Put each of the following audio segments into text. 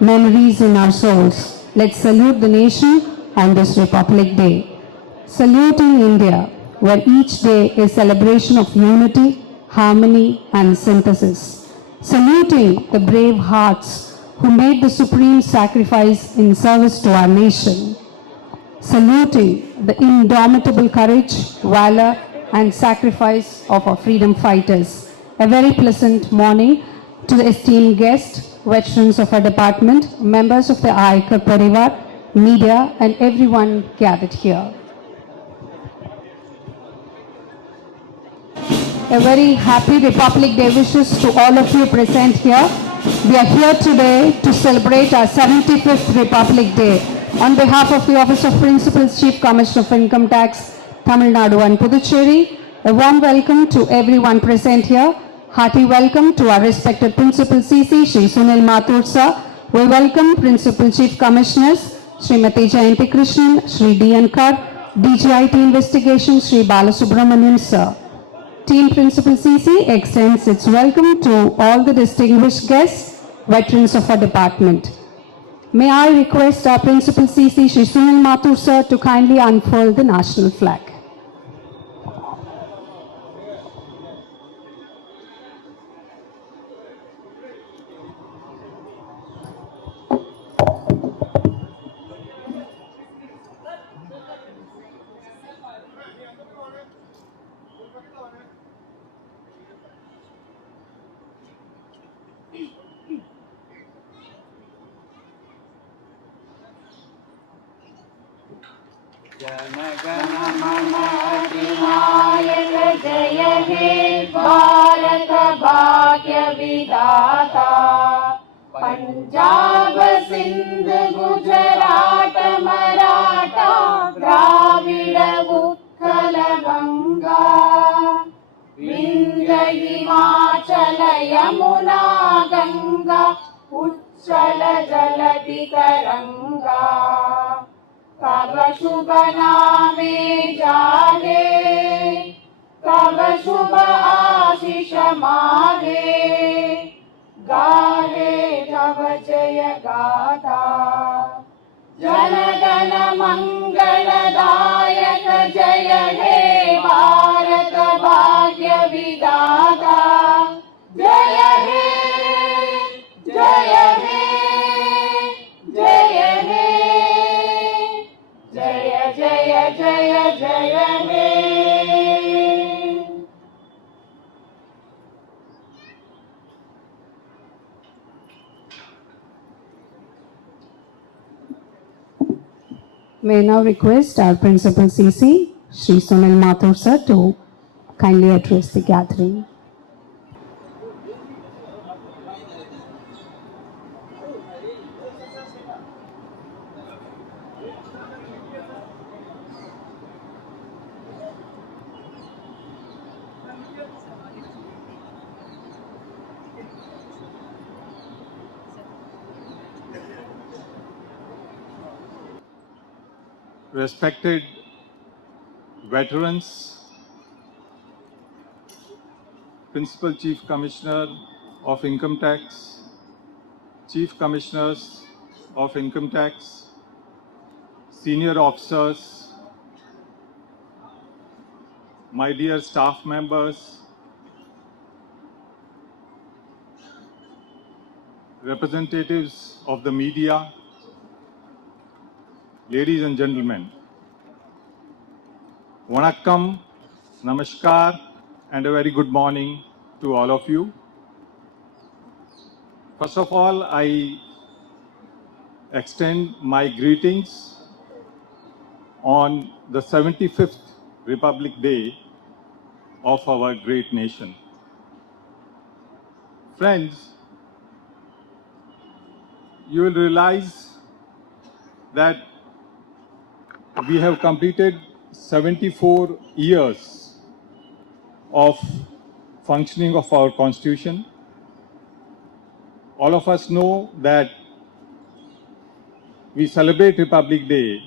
memories in our souls. Let's salute the nation on this Republic Day. Saluting India, where each day is celebration of unity, harmony, and synthesis. Saluting the brave hearts who made the supreme sacrifice in service to our nation. Saluting the indomitable courage, valor, and sacrifice of our freedom fighters. A very pleasant morning to the esteemed guests, veterans of our department, members of the Aikar Parivar, media, and everyone gathered here. A very happy Republic Day wishes to all of you present here. We are here today to celebrate our 75th Republic Day. On behalf of the Office of Principal's Chief Commissioner of Income Tax, Tamil Nadu and Puducherry, a warm welcome to everyone present here. Hearty welcome to our respected Principal CC, Shri Sunil Mathur sir. We welcome Principal Chief Commissioners, Srimati Jayanti Krishnan, Shri D. N. Kar, DGIT Investigation, Shri Balasubramanian sir. Team Principal CC extends its welcome to all the distinguished guests, veterans of our department. May I request our Principal CC, Shri Sunil Mathur sir, to kindly unfurl the national flag. अधिनायक जय हे भारत भाग्य विधाता पंजाब सिंध गुजरात मराठा द्राविड उत्कल गंगा विंध्य हिमाचल यमुना गंगा उच्चल जलधि तरंगा तब शुभ नामे जागे तब शुभ आशीष मागे गाहे तब जय गाथा जन गण मंगलदायक जय हे भारत भाग्य विधाता जय हे जय हे जय हे जय जय जय जय हे May I now request our Principal CC, Shri Sunil Mathur sir, to kindly address the gathering. Respected veterans, Principal Chief Commissioner of Income Tax, Chief Commissioners of Income Tax, senior officers, my dear staff members, representatives of the media, ladies and gentlemen, Vanakkam, Namaskar, and a very good morning to all of you. First of all, I extend my greetings on the 75th Republic Day of our great nation. Friends, you will realize that we have completed 74 years of functioning of our Constitution. All of us know that we celebrate Republic Day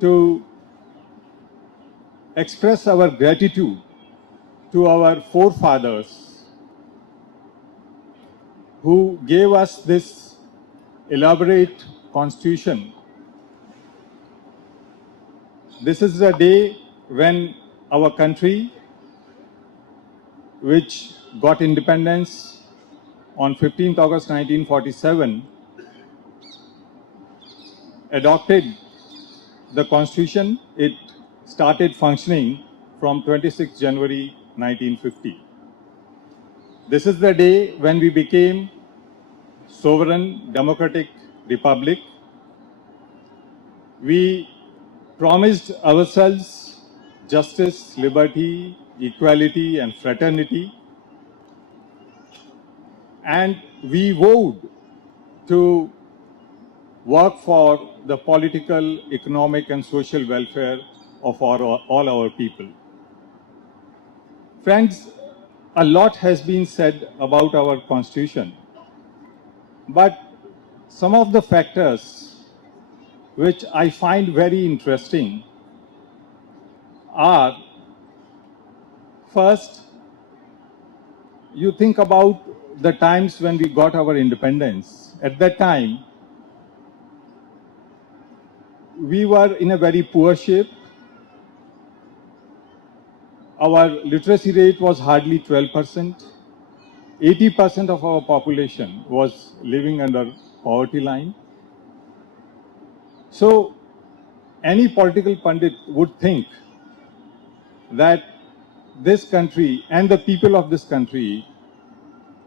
to express our gratitude to our forefathers who gave us this elaborate constitution. This is the day when our country, which got independence on 15th August 1947, adopted the constitution. It started functioning from 26 January 1950. This is the day when we became sovereign democratic republic. We promised ourselves justice, liberty, equality, and fraternity. And we vowed to work for the political, economic, and social welfare of all our people. Friends, a lot has been said about our constitution, but some of the factors which I find very interesting are, first, you think about the times when we got our independence. At that time, we were in a very poor shape. Our literacy rate was hardly 12%. 80% of our population was living under poverty line. So any political pundit would think that this country and the people of this country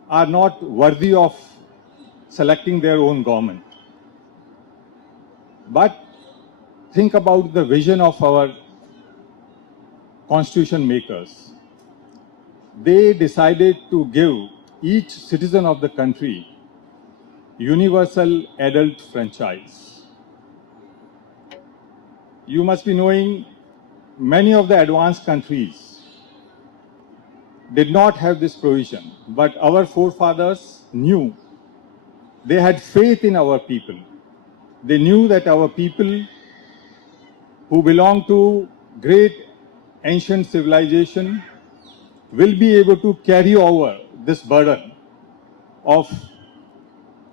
are not worthy of selecting their own government. But think about the vision of our constitution makers. They decided to give each citizen of the country universal adult franchise. You must be knowing many of the advanced countries did not have this provision, but our forefathers knew. They had faith in our people. They knew that our people who belong to great ancient civilization will be able to carry over this burden of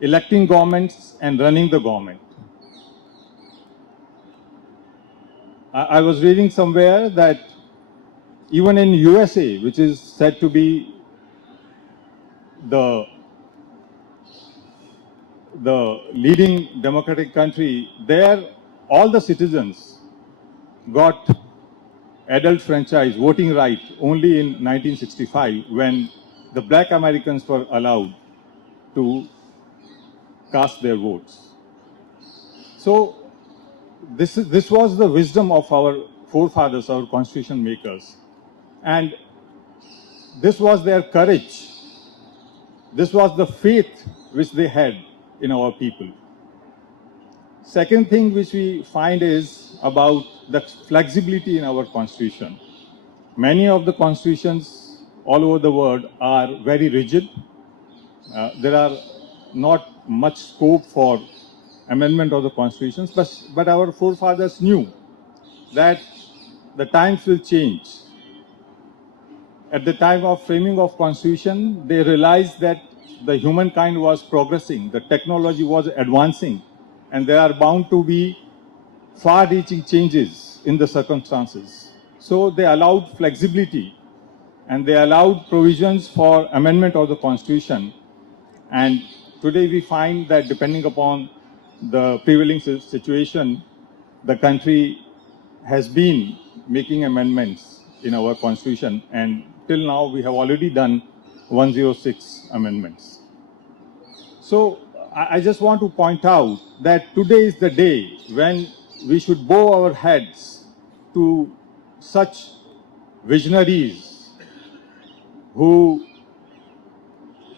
electing governments and running the government. I was reading somewhere that even in USA, which is said to be the leading democratic country, there all the citizens got adult franchise voting right only in 1965, when the black Americans were allowed to cast their votes. So this was the wisdom of our forefathers, our constitution makers. And this was their courage. This was the faith which they had in our people. Second thing which we find is about the flexibility in our constitution. Many of the constitutions all over the world are very rigid. There are not much scope for amendment of the constitutions, but our forefathers knew that the times will change. At the time of framing of constitution, they realized that the humankind was progressing, the technology was advancing, and there are bound to be far-reaching changes in the circumstances. So they allowed flexibility and they allowed provisions for amendment of the constitution. And today we find that depending upon the prevailing situation, the country has been making amendments in our constitution, and till now we have already done 106 amendments. So I just want to point out that today is the day when we should bow our heads to such visionaries who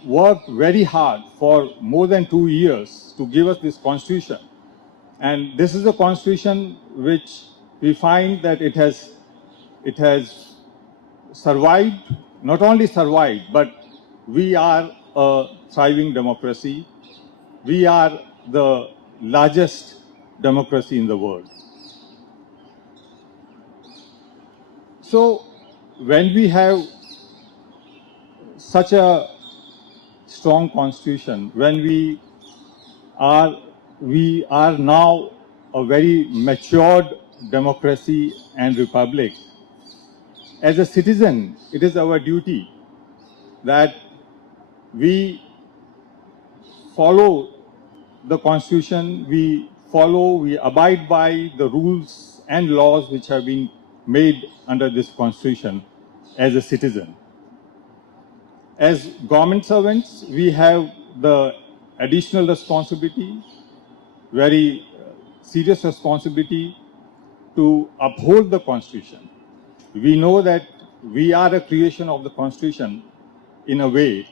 worked very hard for more than 2 years to give us this constitution. And this is a constitution which we find that it has survived, not only survived, but we are a thriving democracy. We are the largest democracy in the world. So when we have such a strong constitution, when we are now a very matured democracy and republic, as a citizen, it is our duty that we follow the constitution, we abide by the rules and laws which have been made under this constitution as a citizen. As government servants, we have the additional responsibility, very serious responsibility to uphold the constitution. We know that we are a creation of the constitution in a way.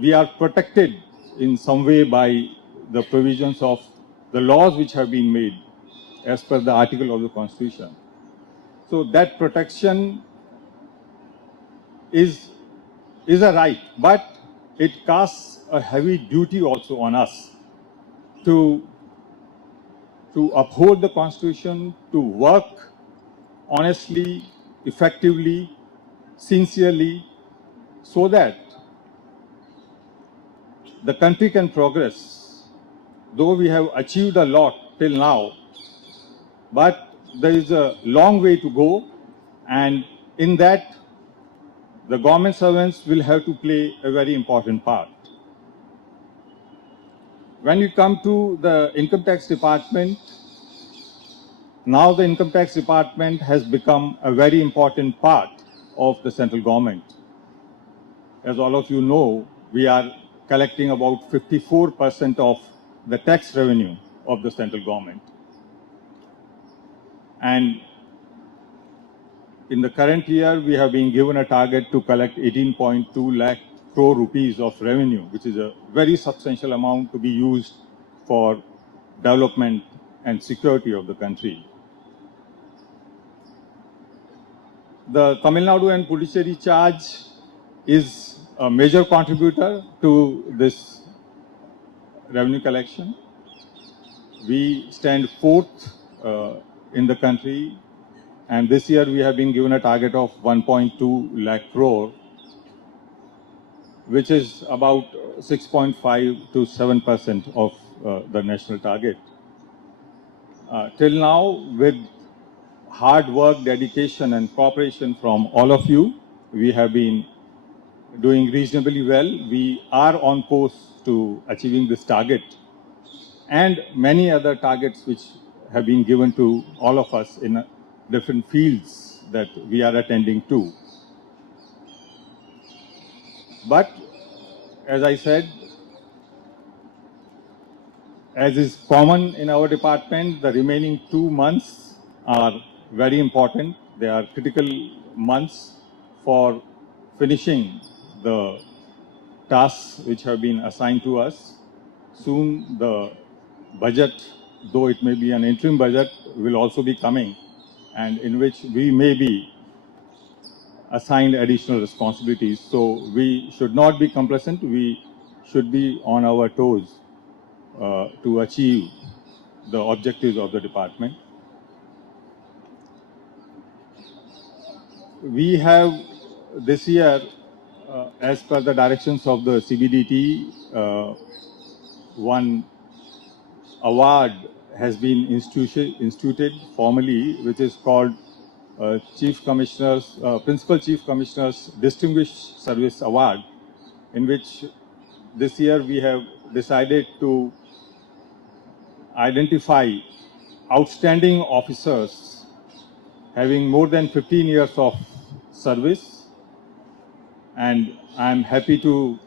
We are protected in some way by the provisions of the laws which have been made as per the article of the constitution. So that protection is a right, but it casts a heavy duty also on us to uphold the constitution, to work honestly, effectively, sincerely, so that the country can progress. Though we have achieved a lot till now, but there is a long way to go, and in that, the government servants will have to play a very important part. When you come to the income tax department, now the income tax department has become a very important part of the central government. As all of you know, we are collecting about 54% of the tax revenue of the central government. And in the current year, we have been given a target to collect 18.2 lakh crore rupees of revenue, which is a very substantial amount to be used for development and security of the country. The Tamil Nadu and Puducherry charge is a major contributor to this revenue collection. We stand fourth in the country, and this year we have been given a target of 1.2 lakh crore, which is about 6.5 to 7% of the national target. Till now, with hard work, dedication and cooperation from all of you, we have been doing reasonably well. We are on course to achieving this target and many other targets which have been given to all of us in different fields that we are attending to. But as I said, as is common in our department, the remaining 2 months are very important. They are critical months for finishing the tasks which have been assigned to us. Soon the budget, though it may be an interim budget, will also be coming, and in which we may be assigned additional responsibilities. So we should not be complacent. We should be on our toes to achieve the objectives of the department. We have this year, as per the directions of the CBDT, one award has been instituted formally, which is called Principal Chief Commissioner's Distinguished Service Award, in which this year we have decided to identify outstanding officers having more than 15 years of service. And I'm happy to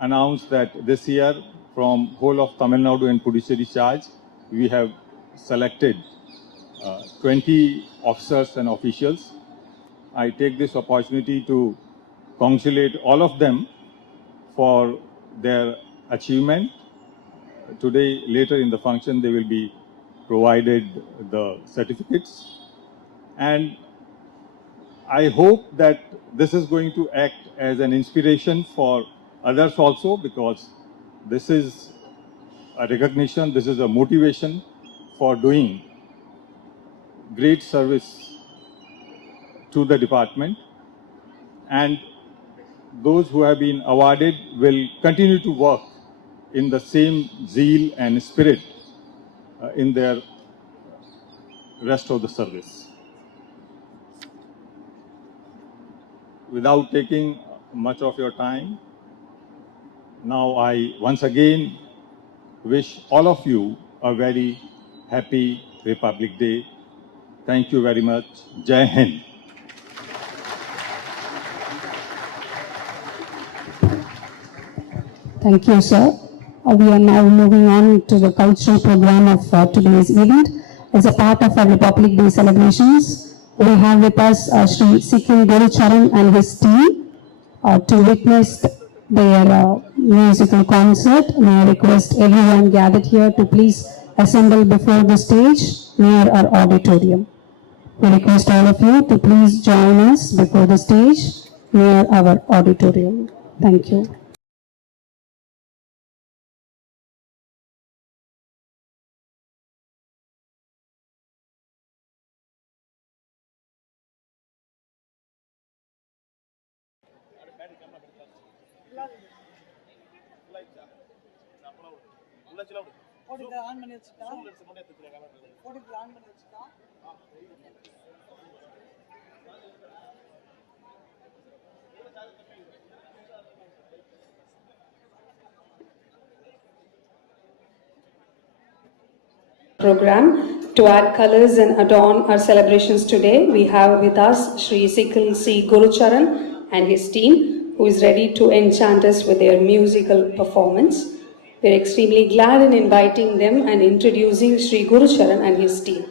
announce that this year, from whole of Tamil Nadu and Puducherry charge, we have selected 20 officers and officials. I take this opportunity to congratulate all of them for their achievement. Today, later in the function, they will be provided the certificates. And I hope that this is going to act as an inspiration for others also, because this is a recognition, this is a motivation for doing great service to the department. And those who have been awarded will continue to work in the same zeal and spirit in their rest of the service. Without taking much of your time, now I once again wish all of you a very happy Republic Day. Thank you very much. Jai Hind. Thank you, sir. We are now moving on to the cultural program of today's event. As a part of our Republic Day celebrations, we have with us Sri Sikil Gurucharan and his team to witness their musical concert. May I request everyone gathered here to please assemble before the stage near our auditorium. We request all of you to please join us before the stage near our auditorium. Thank you. Program to add colors and adorn our celebrations today. We have with us Sri Sikil C. Gurucharan and his team, who is ready to enchant us with their musical performance. We are extremely glad in inviting them and introducing Sri Gurucharan and his team.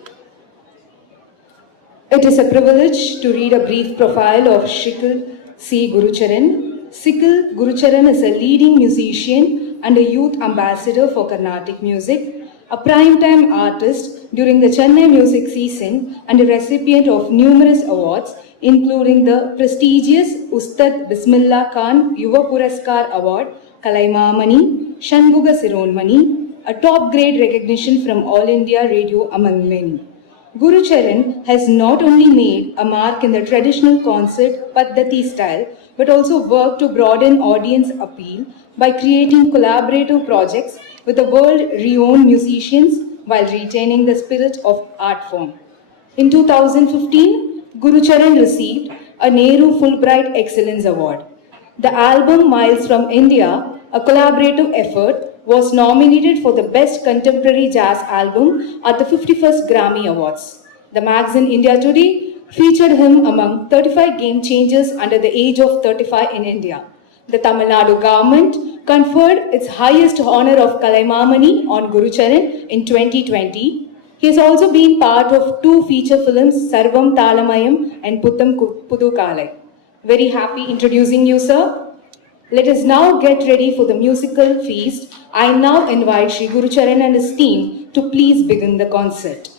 It is a privilege to read a brief profile of Sikil C. Gurucharan. Sikil Gurucharan is a leading musician and a youth ambassador for Carnatic music, a prime-time artist during the Chennai music season and a recipient of numerous awards, including the prestigious Ustad Bismillah Khan Yuva Puraskar Award, Kalaimamani, Shanmuga Sironmani, a top-grade recognition from All India Radio among many. Gurucharan has not only made a mark in the traditional concert Paddhati style, but also worked to broaden audience appeal by creating collaborative projects with the world-renowned musicians while retaining the spirit of art form. In 2015, Gurucharan received a Nehru Fulbright Excellence Award. The album Miles from India, a collaborative effort, was nominated for the Best Contemporary Jazz Album at the 51st Grammy Awards. The magazine India Today featured him among 35 game changers under the age of 35 in India. The Tamil Nadu government conferred its highest honor of Kalaimamani on Gurucharan in 2020. He has also been part of 2 feature films, Sarvam Talamayam and Putham Pudu Kalai. Very happy introducing you, sir. Let us now get ready for the musical feast. I now invite Sri Gurucharan and his team to please begin the concert.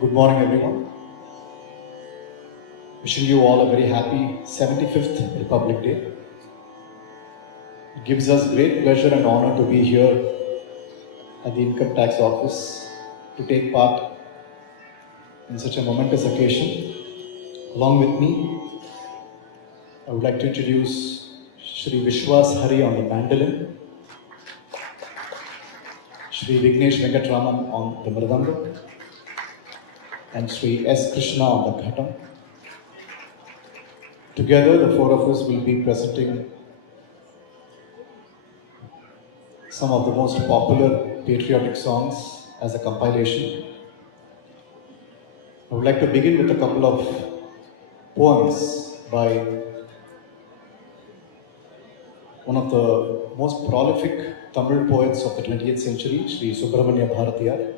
Good morning, everyone. Wishing you all a very happy 75th Republic Day. It gives us great pleasure and honor to be here at the Income Tax Office to take part in such a momentous occasion. Along with me, I would like to introduce Shri Vishwas Hari on the mandolin, Shri Vignesh Venkatraman on the mridangam, and Shri S. Krishna on the ghatam. Together, the four of us will be presenting some of the most popular patriotic songs as a compilation. I would like to begin with a couple of poems by one of the most prolific Tamil poets of the 20th century, Sri Subramanya Bharatiyar,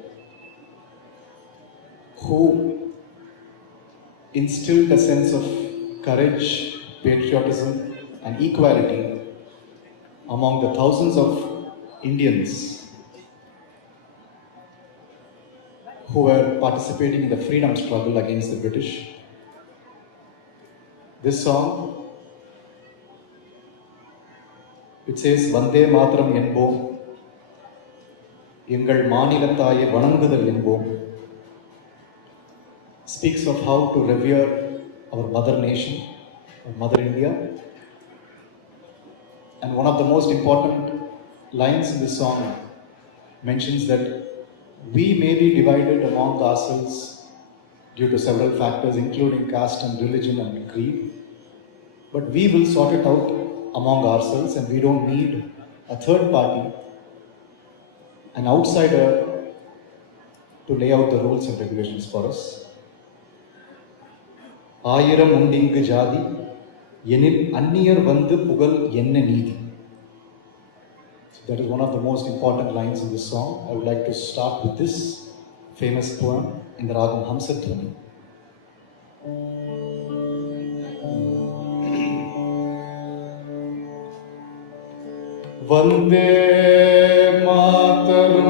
who instilled a sense of courage, patriotism, and equality among the thousands of Indians who were participating in the freedom struggle against the British. This song, it says, Vande Mataram என்போம், எங்கள் மாநிலத்தாயை வணங்குதல் என்போம், speaks of how to revere our mother nation, our mother India. And one of the most important lines in this song mentions that we may be divided among ourselves due to several factors, including caste and religion and creed, but we will sort it out among ourselves, and we don't need a third party, an outsider, to lay out the rules and regulations for us. ஆயிரம் உண்டிங்கு ஜாதி எனில் அந்நியர் வந்து புகழ் என்ன நீதி. That is one of the most important lines in this song. I would like to start with this famous poem in the Ragam Hamsadhwani. Vande Mataram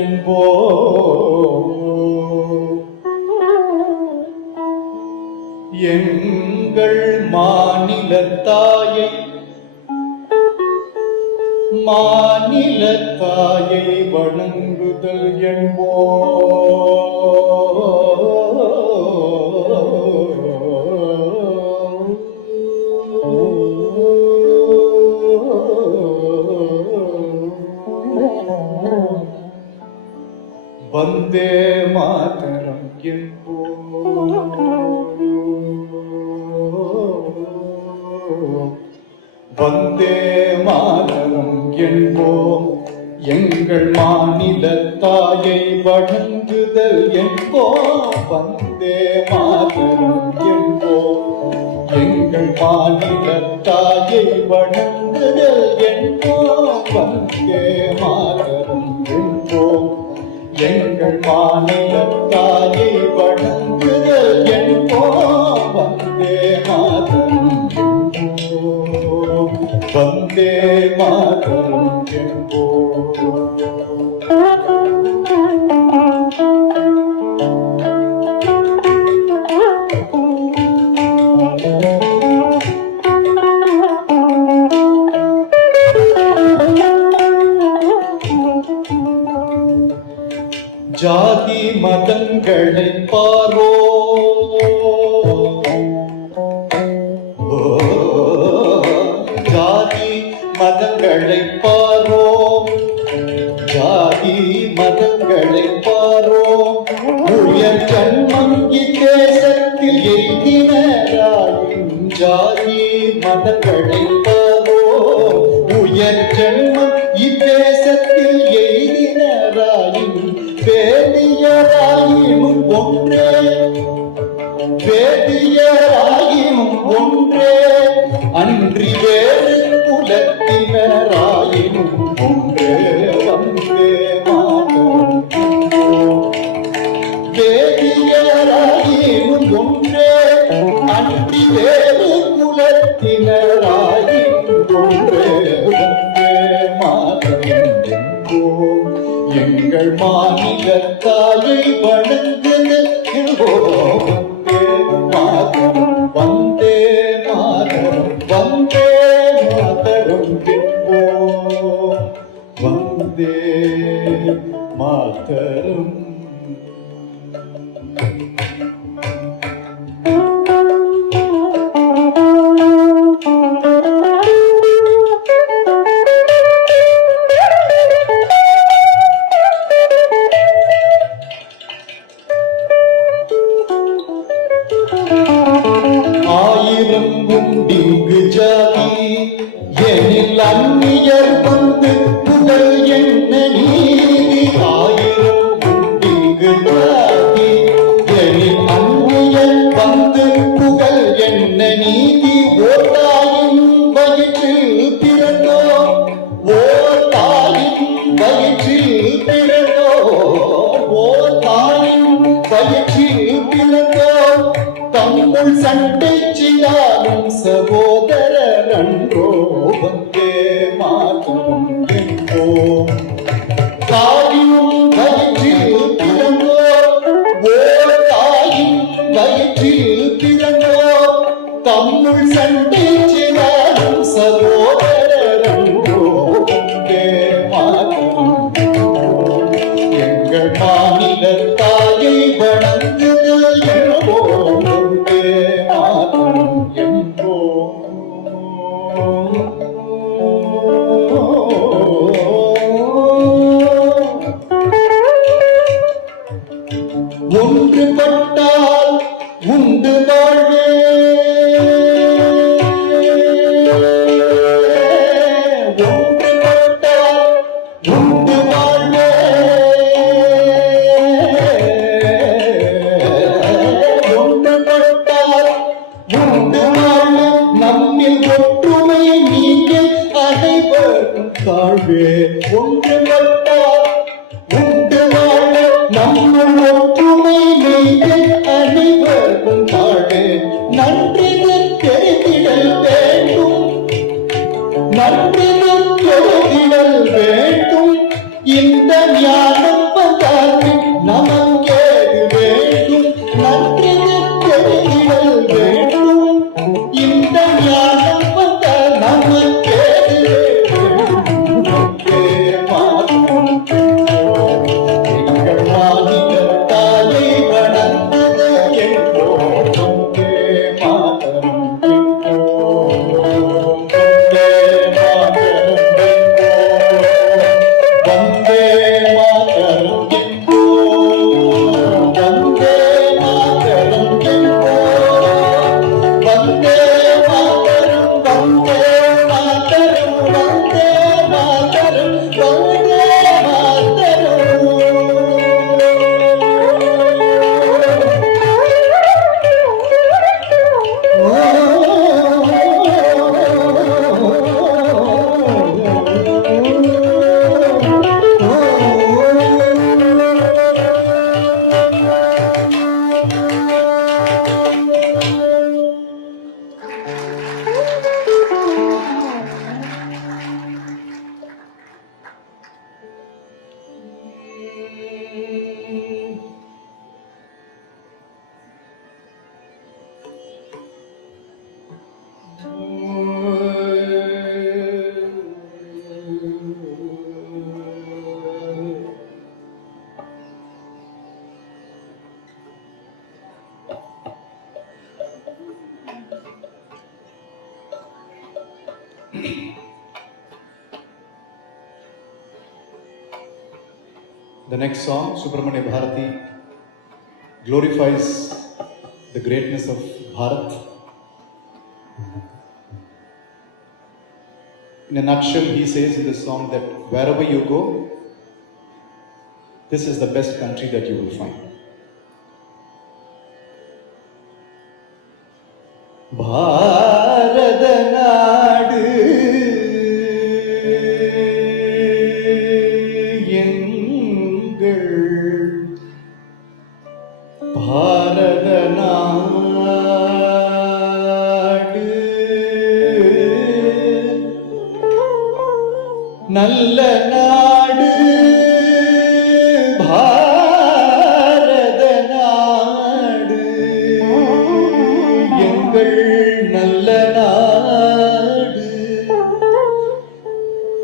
என்போம், எங்கள் மாநிலத்தாயை வணங்குதல் என்போம். வந்தே மாதரம் என்போம், வந்தே மாதரம் என்போம், எங்கள் மாநிலத்தாயை வணங்குதல் என்போம். வந்தே மாதரம் என்போம், எங்கள் மாநிலத்தாயை வணங்குதல் என்போம். வந்தே மாதரம் என்போம், எங்கள் மாநிலத்தாயை வணங்குதல் என்போம். வந்தே மாதரம் என்போம், வந்தே மாதரம் என்போம். ஜாதி மதங்களை ஜாதி மதங்களை பாரோம், ஜாதி மதம் படைத்தாரோ உயர் ஜென்மம் இத்தேசத்தில் எய்தினராயினும் வேதியராயினும் ஒன்றே வேதியராயினும் ஒன்றே அன்றி வேறு குலத்தினராயினும் ஒன்றே வந்தே மாதரம் வேதியராயினும் ஒன்றே அன்றி வேறு குலத்தினராயினும் ஒன்றே வந்தே மாதரம் என்போம் எங்கள் மாநில தாயை வணங்குகிறோம் வந்தே மாதரம் வந்தே மாதரம் என்போம் வந்தே மாதரம். ஆயிரம் உண்டிங்கு ஜாதி எனில் அந்நியர் வந்து புகழ் என்ன நீதி ஆயிரம் உண்டிங்கு ஜாதி எனில் அந்நியர் வந்து புகழ் என்ன நீதி ஓர் தாயின் வயிற்றில் பிறந்தோ ஓர் தாயின் வயிற்றில் பிறந்தோ ஓர் தாயின் வயிற்றில் பிறந்தோ தம்முள் சண்டை செய்தாலும் சகோதரர் அன்றோ வந்தே மாதரம் என்போம் தாயும் வயிற்றில் பிறந்தோ ஓர் தாயும் வயிற்றில் பிறந்தோ தம்முள் சண்டை செய்தாலும் சகோதரர் அன்றோ வந்தே மாதரம் எங்கள் மாநில தாயை வணங்குதல் என்போம் வந்தே மாதரம் என்போம். ஒன்றுபட்டால் உண்டு வாழ்வே ஒன்றுபட்டால் உண்டு வாழ்வே ஒன்றுபட்டால் உண்டு வாழ்வே நம்மில் ஒற்றுமை நீங்கள் அனைவரும் தாழ்வே ஒன்றுபட்டால் உண்டு வாழ்வே நம்முள் ஒற்றுமை நீங்கள் அனைவரும் தாழ்வே நன்றிகள் தெரிந்திடல் வேண்டும் நன்றிகள் தெரிந்திடல் வேண்டும் இந்த ஞானம் வந்தால் நமக்கேது வேண்டும் நன்றிகள் தெரிந்திடல் வேண்டும் இந்த ஞானம் வந்தால் நமக்கேது வேண்டும் வந்தே மாதரம் எங்கள் மாநில தாயை வணங்குதல் என்போம் வந்தே மாதரம் என்போம் வந்தே மாதரம் என்போம் வந்தே மாதரம் என்போம் வந்தே மாதரம் என்போம் வந்தே மாதரம் வந்தே மாதரம் வந்தே மாதரம் வந்தே The next song, Subramanya Bharati, glorifies the greatness of Bharat. In a nutshell, he says in this song that wherever you go, this is the best country that you will find. பாரத நாடு எங்கள் பாரத நாடு நல்ல நாடு பாரத நாடு எங்கள் நல்ல நாடு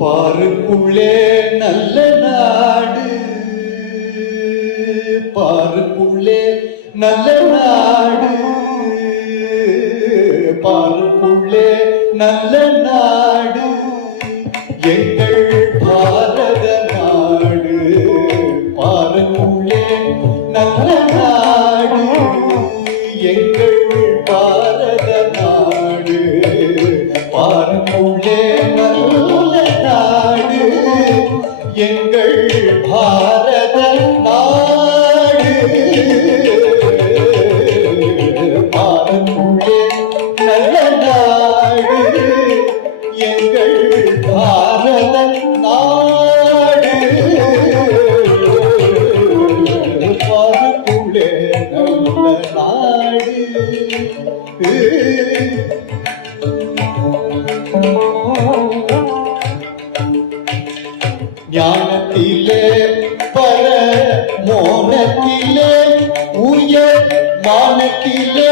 பாருக்குள்ளே நல்ல நாடு பாருக்குள்ளே நல்ல நாடு பாருக்குள்ளே நல்ல நாடு எங்கள் பாரத நாடு பாருக்குள்ளே நல்ல நாடு எங்கள் பாரத நாடு பாருக்குள்ளே நல்ல நாடு எங்கள் பாரத நாடு பாருக்குள்ளே நல்ல நாடு எங்கள் பாரத நாடு பாருக்குள்ளே நல்ல நாடு ஞானத்திலே பர மோனத்திலே உயர் மானத்திலே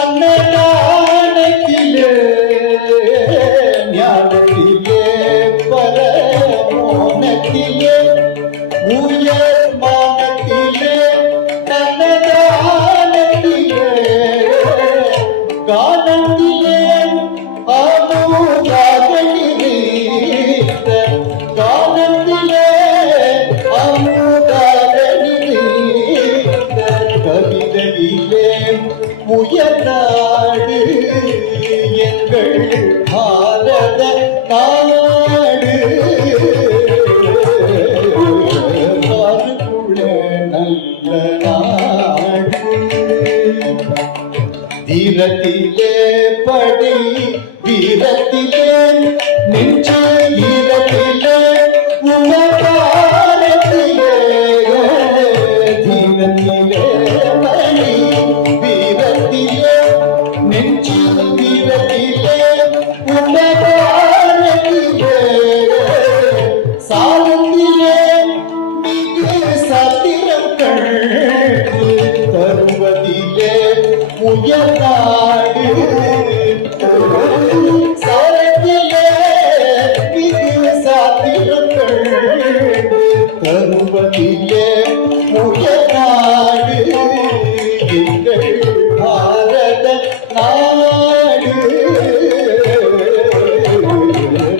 அன்னதானத்திலே ஞானத்திலே பர மோனத்திலே உயர் மானத்திலே அன்னதானத்திலே கானத்திலே அமுதாக நிறைந்த கானத்திலே அமுதாக நிறைந்த கவிதையிலே உயர்நாடு எங்கள் பாரத நாடு பாருக்குள்ளே நல்ல நாடு தீரத்திலே படி வீரத்திலே நெஞ்ச ஈரத்திலே உலகாரத்திலே தீரத்திலே படி வீரத்திலே நெஞ்ச ஈரத்திலே உலகாரத்திலே சாலத்திலே மிகு சத்திரம் கண்டு தருவதிலே உயர்நாடு சரத்திலே மிகு சத்திரம் கண்டு தருவதிலே உயர்நாடு எங்கள் பாரத நாடு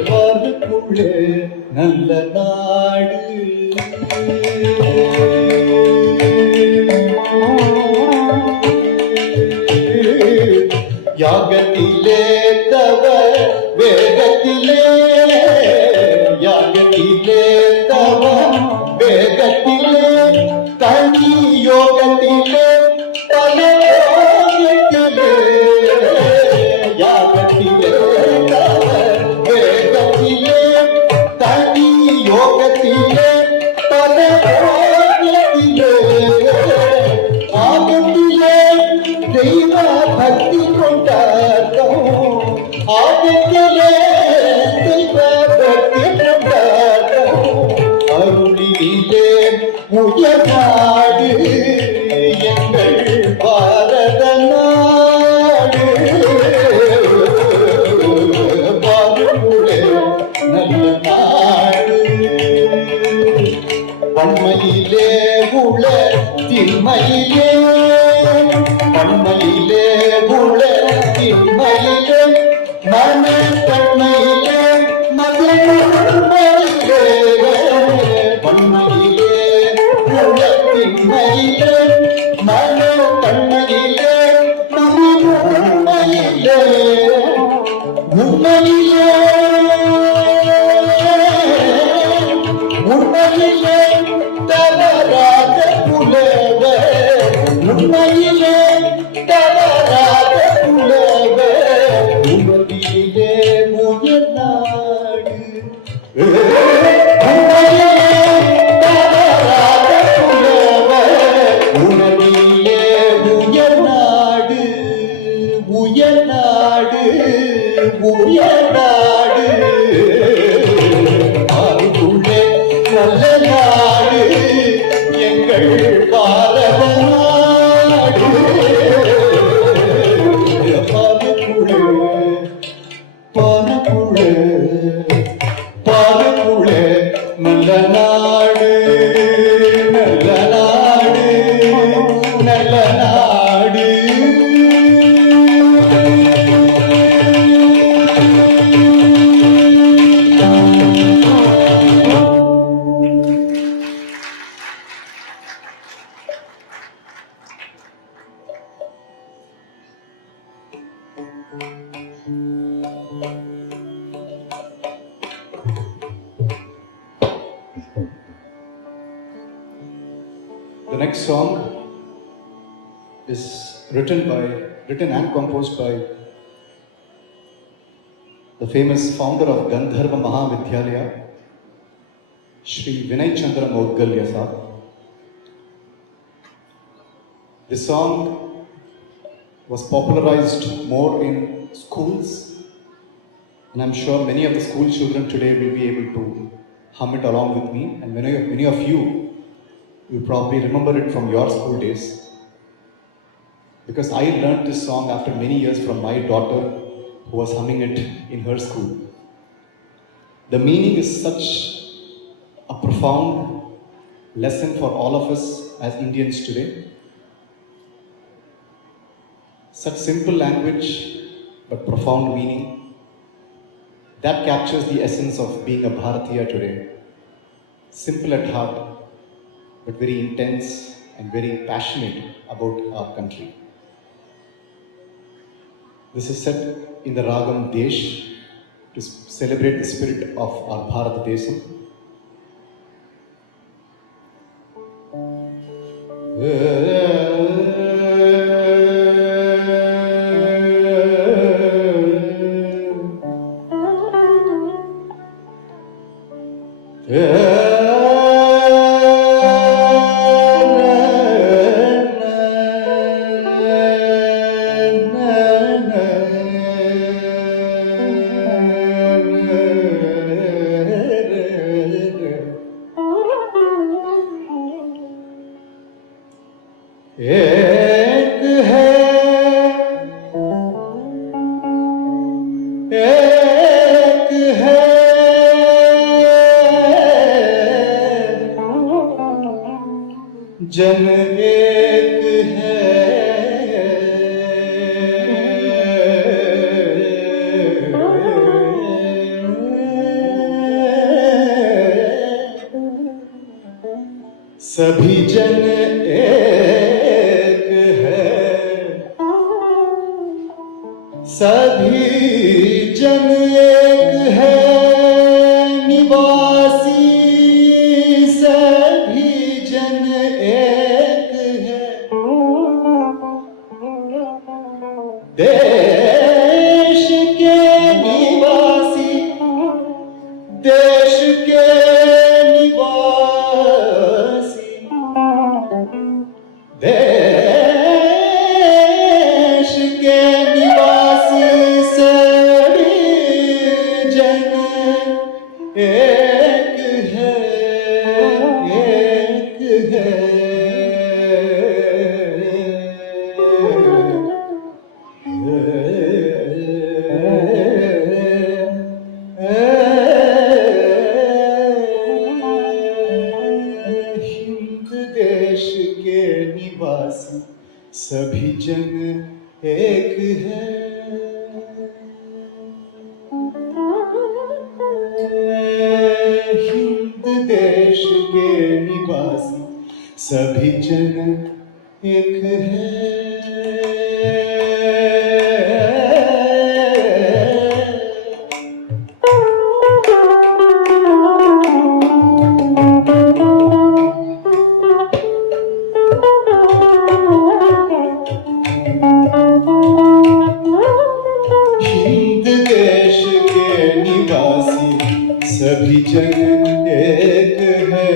பாருக்குள்ளே நல்ல நாடு யாகத்திலே தவ வேகத்திலே யாகத்திலே தவ வேகத்திலே தனி யோகத்திலே பல யோகத்திலே யாகத்திலே தவ வேகத்திலே தனி யோகத்திலே பல யோகத்திலே ஆகத்திலே தெய்வ பக்தி கொண்டாட்டம் ஆகத்திலே தெய்வ பக்தி கொண்டாட்டம் அருளிலே உயர்நாடு எங்கள் பாரத நாடு பாருக்குள்ளே நல்ல நாடு வன்மையிலே உள திண்மையிலே வன்மையிலே உள திண்மையிலே மன தன்மையிலே மகிழ்மையிலே வன்மையிலே உள திண்மையிலே மன தன்மையிலே மகிழ்மையிலே உண்மையிலே next song is written and composed by the famous founder of Gandharva Mahavidyalaya, Shri Vinay Chandra Moudgalya Sahab. This song was popularized more in schools, and I'm sure many of the school children today will be able to hum it along with me, and many of you will probably remember it from your school days, because I learned this song after many years from my daughter who was humming it in her school. The meaning is such a profound lesson for all of us as Indians today. Such simple language but profound meaning that captures the essence of being a Bharatiya today. Simple at heart but very intense and very passionate about our country. This is set in the Ragam Desh to celebrate the spirit of our Bharat Desam. जन एक है, सभी जन एक है, सभी जन एक है, निवासी सभी जन एक है, देश के निवासी, देश के निवासी, देश के निवासी सभी जन एक है, एक है। हिंद देश के निवासी सभी जन एक है, हिंद देश के निवासी सभी जन एक है। हिंद देश के निवासी सभी जन एक है,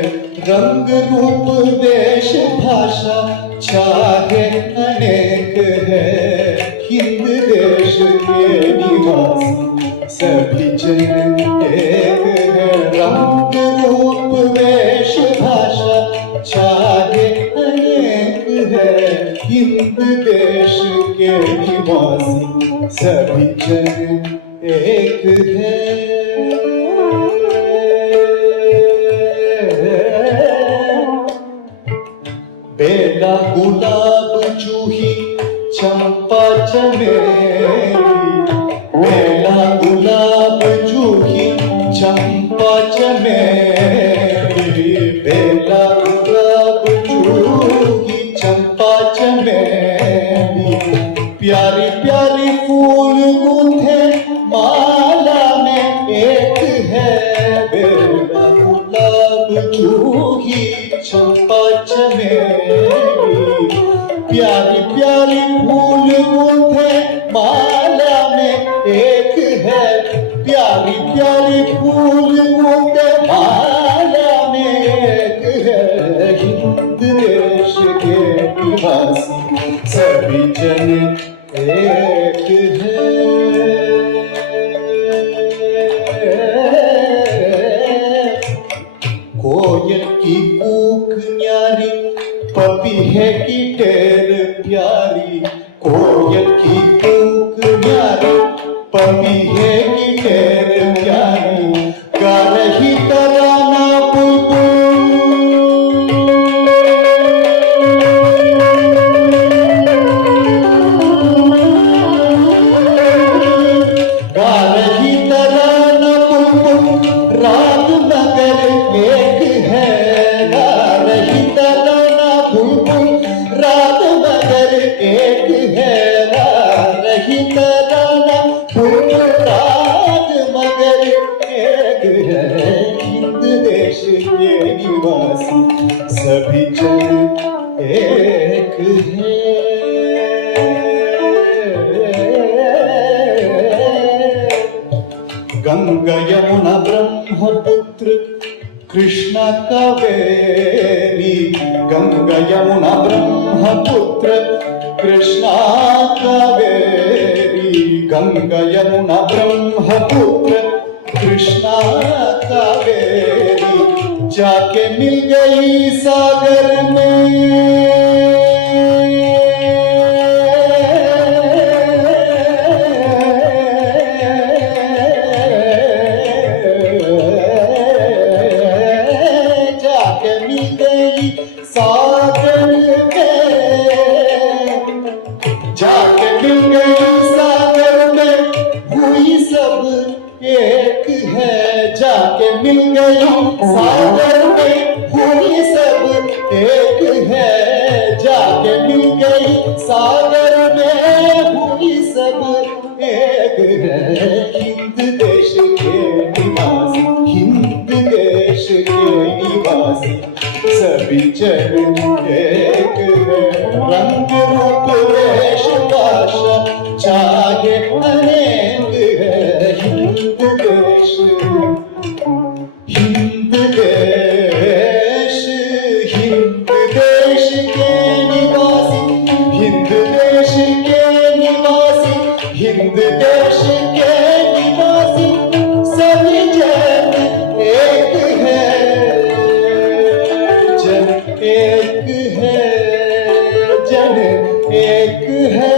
रंग रूप वेश भाषा चाहे अनेक है। हिंद देश के निवासी सभी जन एक है, रंग रूप वेश भाषा चाहे अनेक है। हिंद देश के निवासी सभी जन एक है। बेला गुलाब जूही चंपा चमेली, बेला गुलाब जूही चंपा चमेली, बेला गुलाब जूही चंपा चमेली, प्यारी प्यारी फूल गूंथे माला में एक है। बेला गुलाब जूही चंपा चमेली, एक है, प्यारी प्यारी फूल बूंदे माला में एक है। हिंद देश के निवासी सभी जन एक है। कोयल की कूक न्यारी, पपीहे की टेर प्यारी। कोयल की कूक न्यारी, पपीहे की टेर प्यारी। गा रही तराना गा रही तराना बुलबुल, रात मगर एक है। गा रही तराना बुलबुल, रात मगर एक है। गा रही तराना बुलबुल, रात मगर एक है। हिंद देश के निवासी सभी जन एक है। गंगा यमुना ब्रह्मपुत्र कृष्णा कावेरी। गंगा यमुना ब्रह्मपुत्र कृष्णा कावेरी। गंगा यमुना ब्रह्मपुत्र कृष्णा कावेरी। जाके मिल गई सागर में, जाके मिल गई सागर में। जाके मिल गई सागर में, हुई सब एक है। जाके मिल गई सागर में, हुई सब एक है। जाके मिल गई सागर में, हुई सब एक है। हिंद देश के निवासी, हिंद देश के निवासी सभी जन एक है। रंग रूप वेश भाषा चाहे अनेक है। हिंद देश, हिंद देश, हिंद देश के निवासी, हिंद देश के निवासी, हिंद देश के निवासी सभी जन एक है। जन एक है, जन एक है।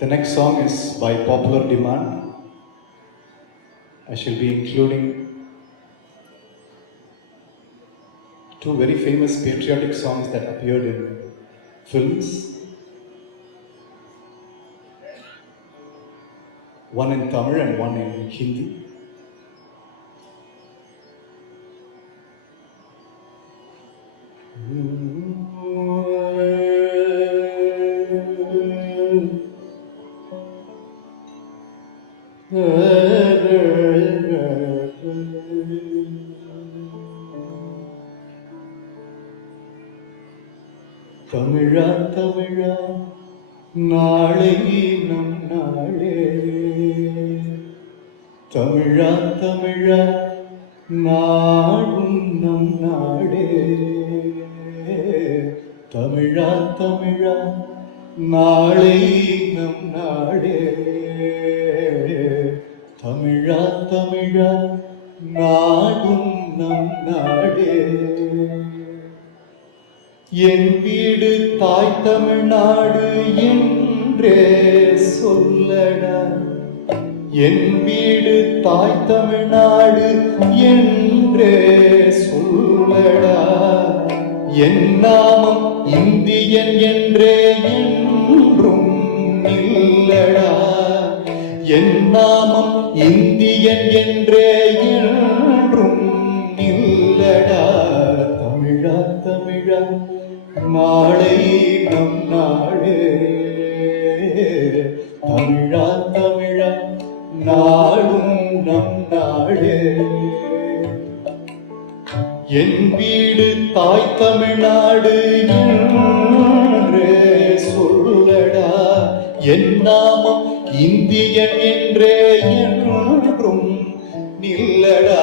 The next song is by popular demand. I shall be including two very famous patriotic songs that appeared in films. One in Tamil and one in Hindi. Tamizha Tamizha நாளை நம் நாளே. தமிழா தமிழா நாடும் நம் நாடே. தமிழா தமிழா நாளை நம் நாடே. தமிழா தமிழா நாடும் நம் நாடே. என் வீடு தாய் தமிழ்நாடு என்றே சொல்லடா, என் வீடு தாய் தமிழ்நாடு என்றே சொல்லடா, என் நாமம் இந்தியன் என்றே என்றும் இல்லடா, என் நாமம் இந்தியன் என்றே என்றும் இல்லடா. தமிழா தமிழா நாளை நம் நாடே, தமிழா தமிழா நாடும் நம் நாடே. என் வீடு தாய் தமிழ்நாடு என்றே சொல்லடா, என் நாமம் இந்தியன் என்றே என்றும் நில்லடா.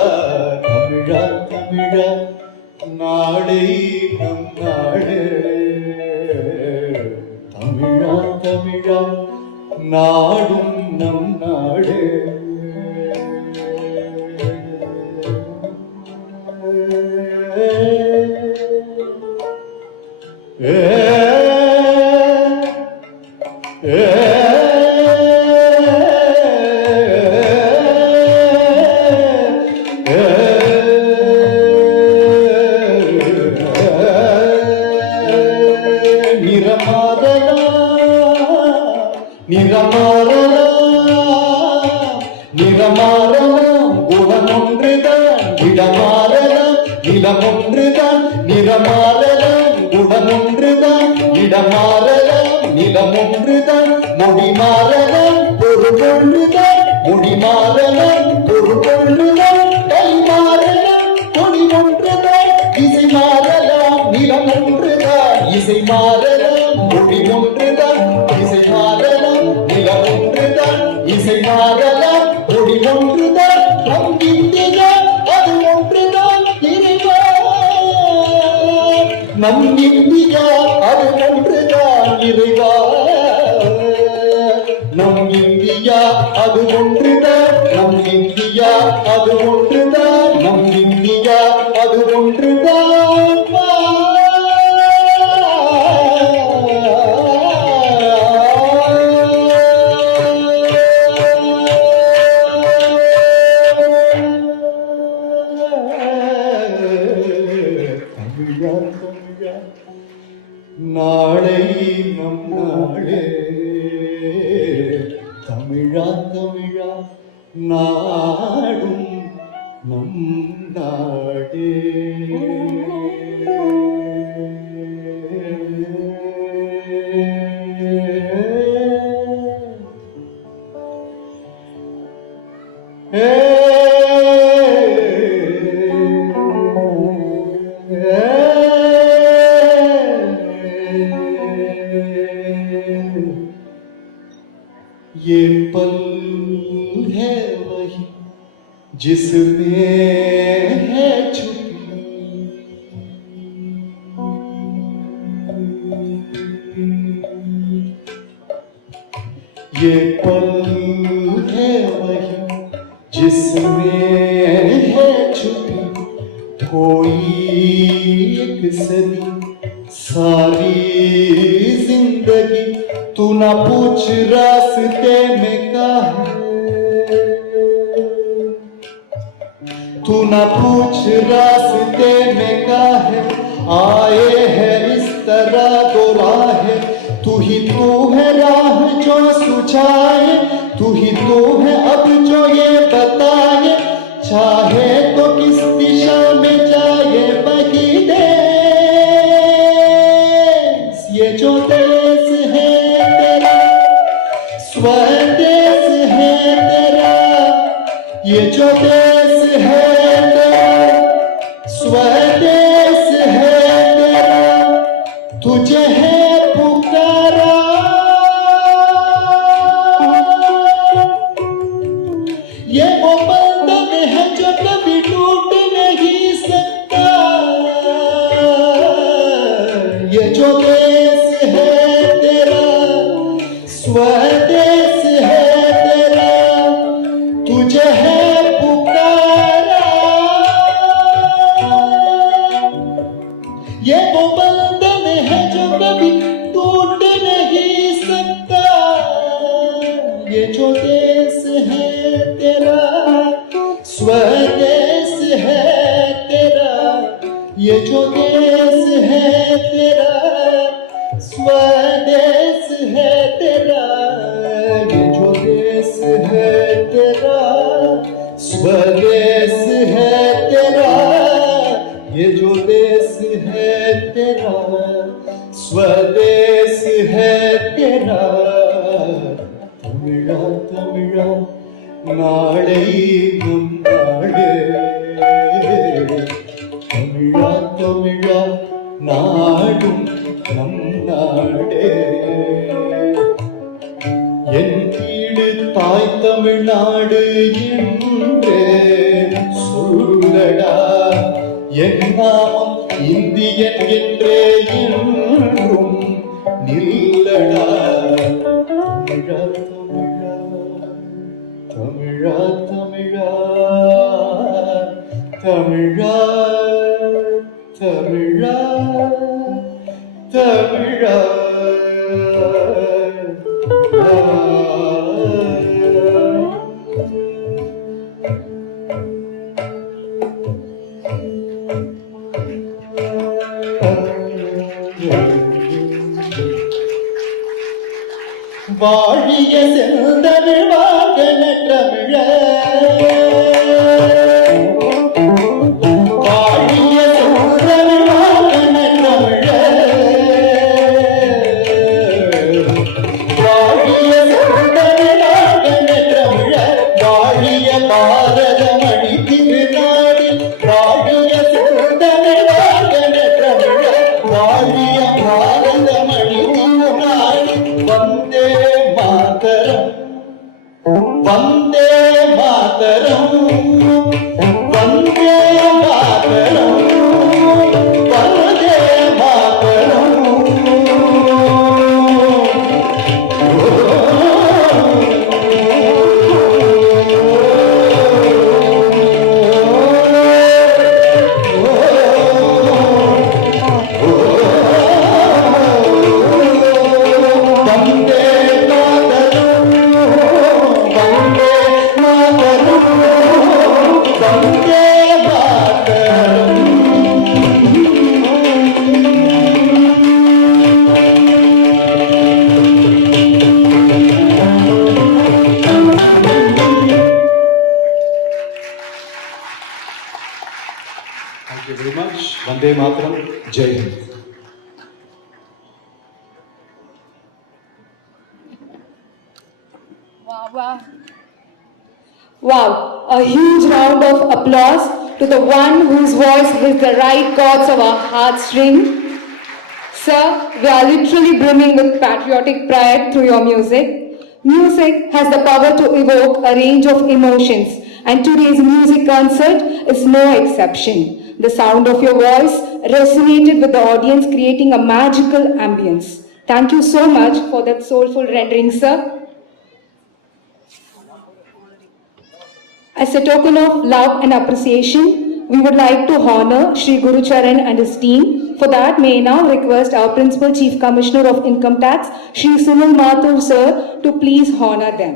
தமிழா தமிழா நாடே நம் நாடே, தமிழா தமிழா நாடும் நம் நாடே. நிறமாறலாம் குணமொன்றுதான், இடமாறலாம் நிலமொன்றுதான், நிறமாறலாம் குணமொன்றுதான், இடமாறலாம் நிலமொன்றுதான், மொழி மாறலாம் பொருளொன்றுதான், மொழி மாறலாம் பொருளொன்றுதான், கை மாறலாம் கொடி ஒன்றுதான், இசை மாறலாம் நிலம் ஒன்றுதான், இசை மாறலாம் மொழி ஒன்றுதான், இசை மாறலாம் நிலம் ஒன்றுதான், இசை மாறலாம் மொழி ஒன்றுதான், நம் இந்தியா அது ஒன்றுதான் இறைவா, நம் இந்தியா அது ஒன்றுதான் இறைவா, நம் இந்தியா அது ஒன்றுதான், நம் இந்தியா அது ஒன்றுதான், நம் இந்தியா அது ஒன்றுதான். தமிழா தமிழா நாளை நம் நாடே, தமிழா தமிழா நாடும் நம் நாடே. ये पल है वही जिसमें है छुपी ये पल है वही जिसमें है छुपी कोई एक सदी सारी जिंदगी तू ना पूछ रास्ते में काहे, तू ना पूछ रास्ते में काहे आए है इस तरह दो राहें, तू ही तो है राह जो सुझाए, तू ही तो है अब जो ये बताए, चाहे तो किस दिशा में जाए वही देश, ये जो देश है तेरा स्वदेश है तेरा, ये जो देश है तेरा स्वदेश है तेरा, तुझे है पुकारा, ये वो बंधन है जो कभी टूट नहीं सकता, ये जो देश है तेरा स्वदेश है तेरा, तुझे है पुकारा, ये वो बंधन स्वदेश है तेरा तमिழா तमिழா நாளை நம் நாடே तमिழா तमिழா நாடும் நம் நாடே என் வீடு தாய் தமிழ்நாடு என்றே சொல்லடா என் நாமம் இந்தியன் என்றே என்றும் நில்லடா தமிழா தமிழா தமிழா தமிழா தமிழா வாழிய செந்தமிழ் வாகன தமிழ வாழிய செந்தமிழ் வாகன தமிழ வாழிய செந்தமிழ் வாகன தமிழ வாழிய பாரத மணி திருநாடு வாழிய செந்தமிழ் வாகன தமிழ வாழிய பாரத மணி திருநாடு Vande Mataram Vande Mataram Vande Mataram Vande Mataram Vande Mataram Vande Mataram Vande Mataram Thank you very much. Vande Mataram. Jai Hind. Wow, a huge round of applause to the one whose voice hits the right chords of our heartstring. Sir, we are literally brimming with patriotic pride through your music. Music has the power to evoke a range of emotions, and today's music concert is no exception. The sound of your voice resonated with the audience, creating a magical ambience. Thank you so much for that soulful rendering, sir. As a token of love and appreciation, we would like to honor Sri Guru Charan and his team. For that, may I now request our Principal Chief Commissioner of Income Tax, Sri Sunil Mathur sir, to please honor them.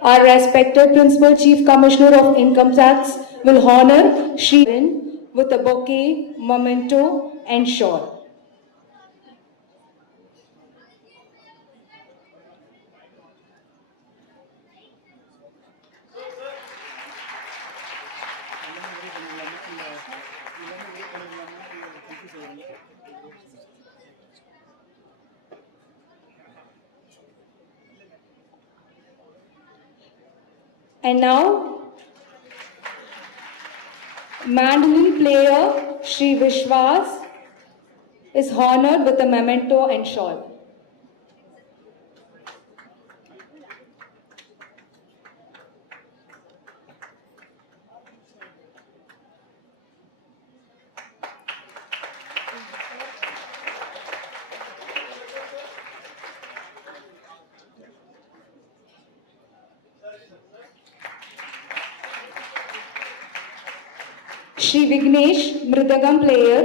Our respected Principal Chief Commissioner of Income Tax will honor Sri Charan with a bouquet, memento and shawl. And now, mandolin player Sri Vishwas is honored with a memento and shawl. Sri Vignesh, Mridagam player,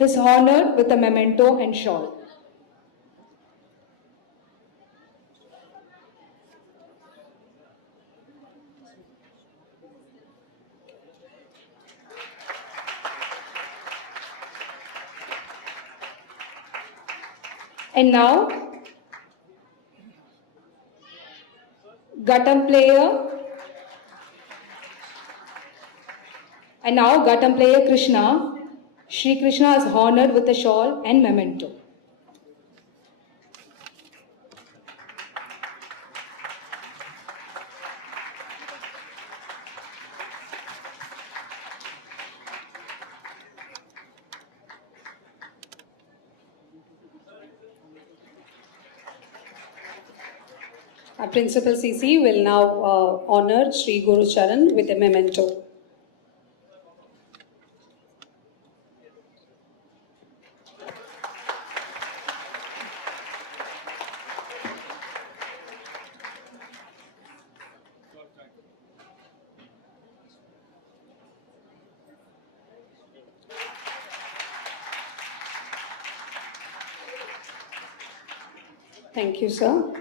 is honored with a memento and shawl. And now, Ghattam player. And now, Ghattam player Krishna Shri Krishna is honored with a shawl and memento. Our Principal CC will now honor Shri Guru Charan with a memento. Thank you, sir.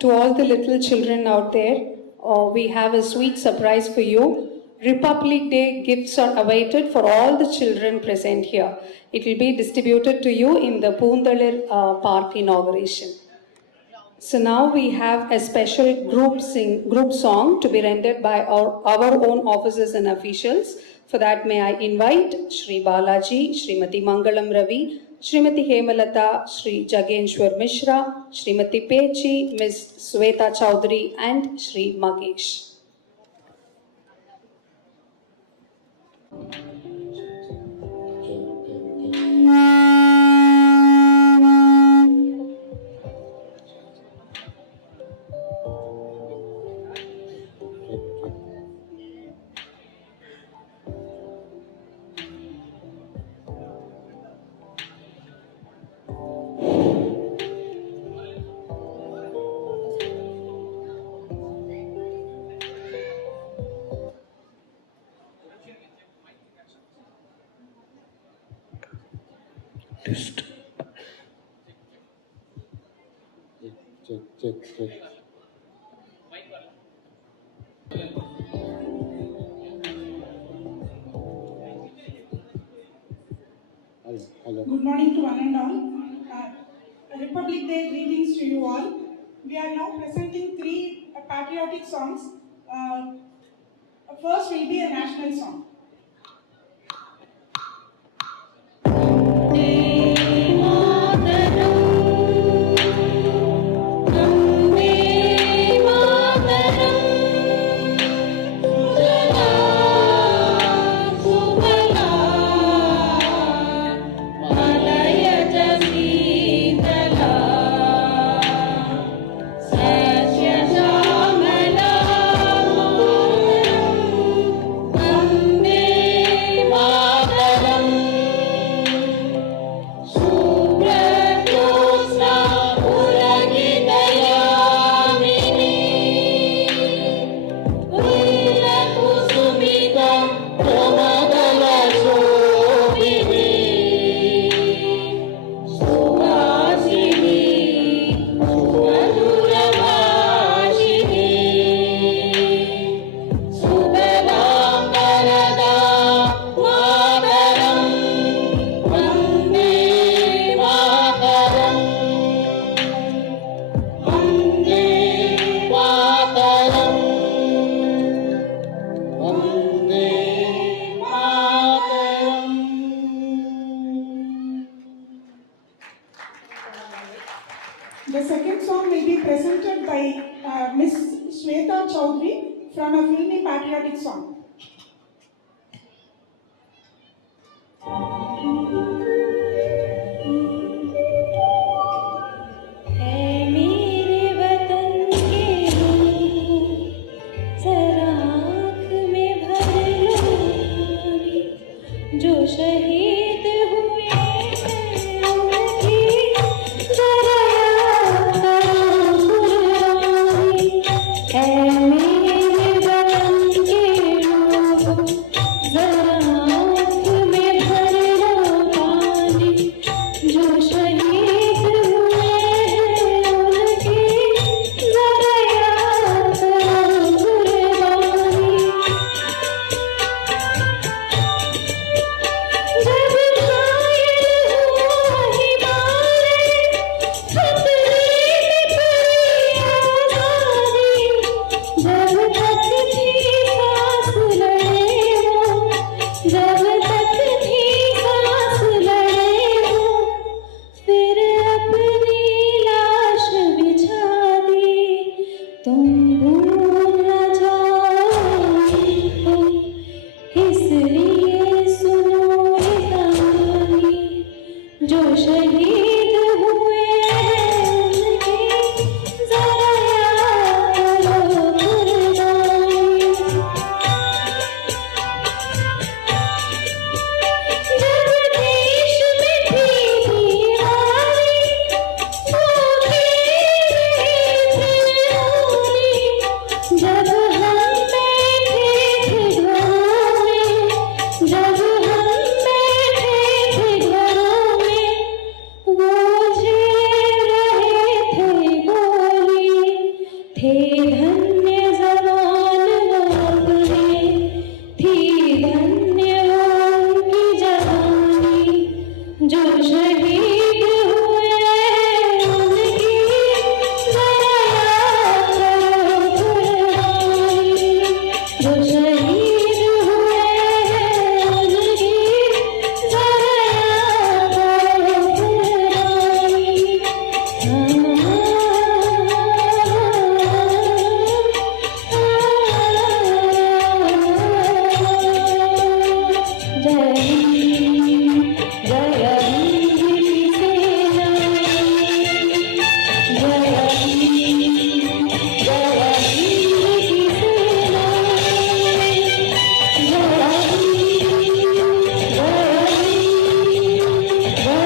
To all the little children out there, we have a sweet surprise for you. Republic Day gifts are awaited for all the children present here. It will be distributed to you in the Poondalir Park inauguration. So now we have a special group song to be rendered by our own officers and officials. For that, may I invite Shri Balaji, Srimati Mangalam Ravi, Srimati Hemalata, Shri Jagenshwar Mishra, Srimati Pechi, Ms. Sweta Chowdhury, and Shri Magesh. Test. Check. Hello. Good morning to one and all. Republic Day greetings to you all. We are now presenting three patriotic songs. First will be a national song. The second song will be presented by Ms. Sweta Chowdhury from a filmy patriotic song. जो शहीद हुए मेरे वतन के जो शहीद हुए हैं उनकी जरा याद करो कुर्बानी। जब देश में थी दीवानी वो खेल रहे थे होली। जब हम बैठे थे घरों में, जब हम बैठे थे घरों में, वो झेल रहे थे गोली। थे धन्य जवान वो अपने, थी धन्य वो उनकी जवानी। जो शहीद हुए उनकी जरा याद करो कुर्बानी। जो शहीद हुए उनकी जरा याद करो कुर्बानी। जय हिंद, जय हिंद की सेना, जय हिंद, जय हिंद की सेना, जय हिंद, जय हिंद, जय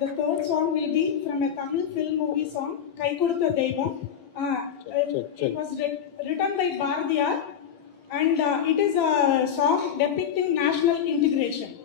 The third song will be from a Tamil film movie song, Kai Kodutha Deivam. It was written by Bharatiyar, and it is a song depicting national integration.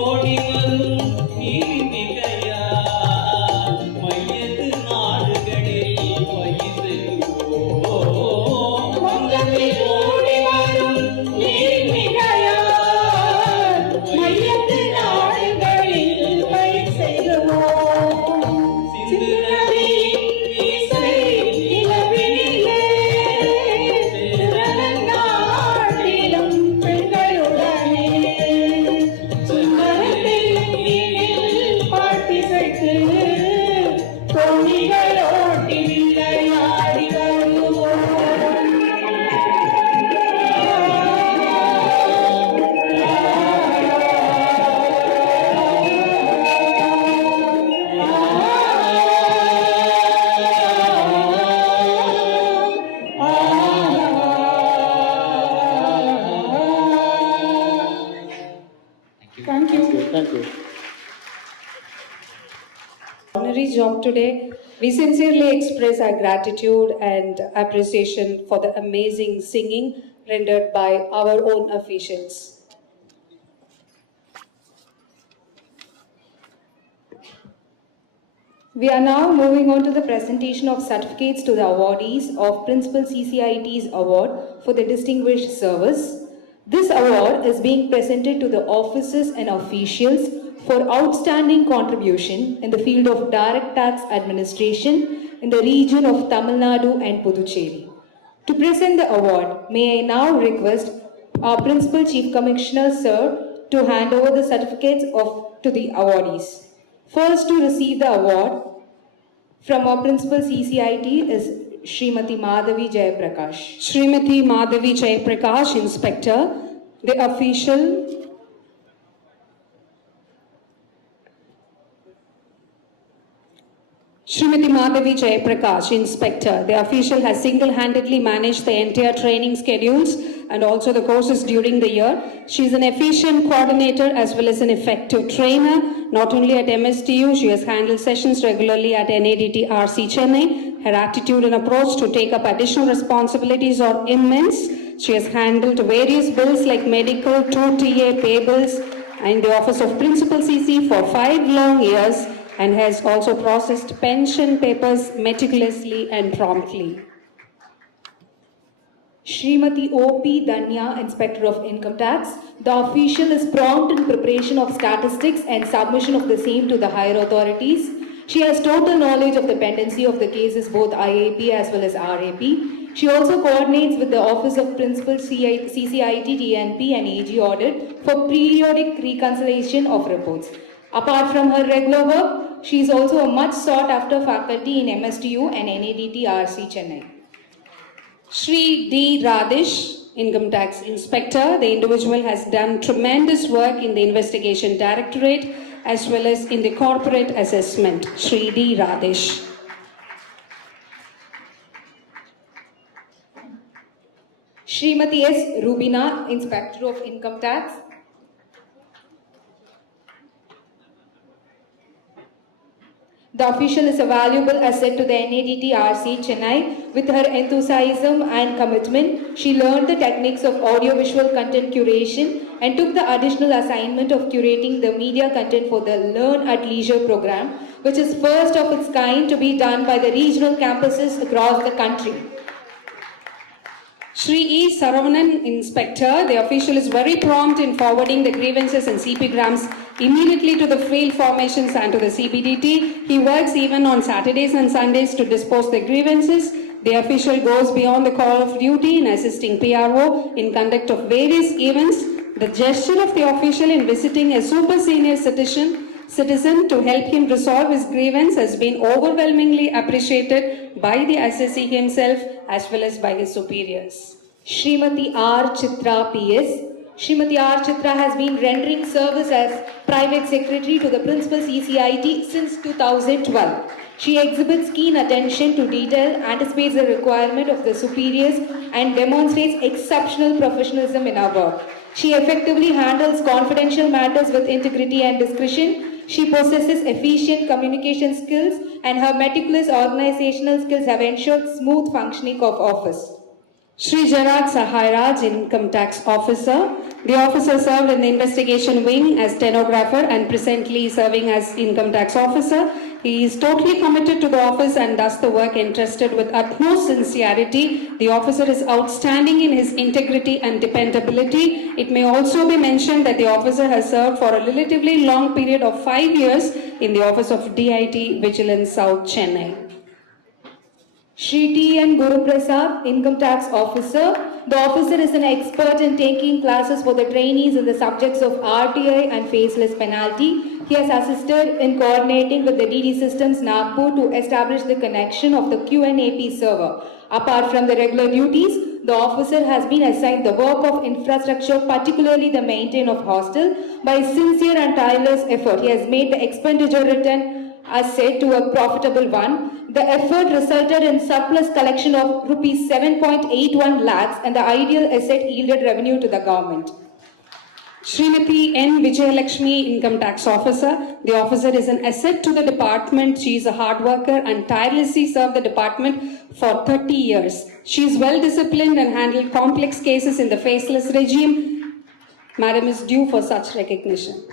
ஓடி வரும் நீர்மிகையா மையத்து நாடுகளில் பயிர்வோ பொங்கலை ஓடி வரும் நீர்மிகையா மையத்து நாடுகளில் பயிர் செய்கிறோம். சிந்து நதியின் இசை நிலவினிலே நாட்டிலும் பெண்களுடனே சுந்தரத்தில் நீரில் பாட்டிசைத்து தோணிகளோட்டி விளையாடி Thank you. Thank you. Honorary job today. We sincerely express our gratitude and appreciation for the amazing singing rendered by our own officials. We are now moving on to the presentation of certificates to the awardees of Principal CCIT's Award for the Distinguished Service. This award is being presented to the officers and officials for outstanding contribution in the field of direct tax administration in the region of Tamil Nadu and Puducherry. To present the award, may I now request our Principal Chief Commissioner, Sir, to hand over the certificates to the awardees. First to receive the award from our Principal CCIT is Srimati Madhavi Jayaprakash. Srimati Madhavi Jayaprakash, Inspector, the official. Srimati Madhavi Jayaprakash, Inspector. The official has single-handedly managed the entire training schedules and also the courses during the year. She is an efficient coordinator as well as an effective trainer. Not only at MSTU, she has handled sessions regularly at NADT RC Chennai. Her attitude and approach to take up additional responsibilities are immense. She has handled various bills like medical, 2 TA pay bills, and the office of Principal CC for 5 long years, and has also processed pension papers meticulously and promptly. Srimati O.P. Danya, Inspector of Income Tax. The official is prompt in preparation of statistics and submission of the same to the higher authorities. She has total knowledge of the pendency of the cases, both IAP as well as RAP. She also coordinates with the Office of Principal CCIT, TNP and AG Audit for periodic reconciliation of reports. Apart from her regular work, she is also a much sought after faculty in MSTU and NADT RC Chennai. Shri D. Radish, Income Tax Inspector. The individual has done tremendous work in the Investigation Directorate as well as in the Corporate Assessment. Shri D. Radish. Srimati S. Rubina, Inspector of Income Tax. The official is a valuable asset to the NADT RC Chennai. With her enthusiasm and commitment, she learned the techniques of audiovisual content curation and took the additional assignment of curating the media content for the Learn at Leisure program, which is first of its kind to be done by the regional campuses across the country. Shri E. Saravanan, Inspector. The official is very prompt in forwarding the grievances and CP grams immediately to the field formations and to the CBDT. He works even on Saturdays and Sundays to dispose the grievances. The official goes beyond the call of duty in assisting PRO in conduct of various events. The gesture of the official in visiting a super senior citizen to help him resolve his grievance has been overwhelmingly appreciated by the assessee himself as well as by his superiors. Srimati R. Chitra PS. Srimati R. Chitra has been rendering service as Private Secretary to the Principal CCIT since 2012. She exhibits keen attention to detail, anticipates the requirement of the superiors, and demonstrates exceptional professionalism in her work. She effectively handles confidential matters with integrity and discretion. She possesses efficient communication skills, and her meticulous organizational skills have ensured smooth functioning of office. Shri Jarad Sahairaj, Income Tax Officer. The officer served in the investigation wing as stenographer and presently serving as Income Tax Officer. He is totally committed to the office and does the work entrusted with utmost sincerity. The officer is outstanding in his integrity and dependability. It may also be mentioned that the officer has served for a relatively long period of 5 years in the office of DIT Vigilance South, Chennai. Shri T. N. Guruprasad, Income Tax Officer. The officer is an expert in taking classes for the trainees in the subjects of RTI and faceless penalty. He has assisted in coordinating with the DD Systems Nagpur to establish the connection of the QNAP server. Apart from the regular duties, the officer has been assigned the work of infrastructure, particularly the maintenance of hostel. By sincere and tireless effort, he has made the expenditure return as said to a profitable one. The effort resulted in surplus collection of rupees 7.81 lakhs and the ideal asset yielded revenue to the government. Srimati N. Vijayalakshmi, Income Tax Officer. The officer is an asset to the department. She is a hard worker and tirelessly served the department for 30 years. She is well disciplined and handled complex cases in the faceless regime. Madam is due for such recognition.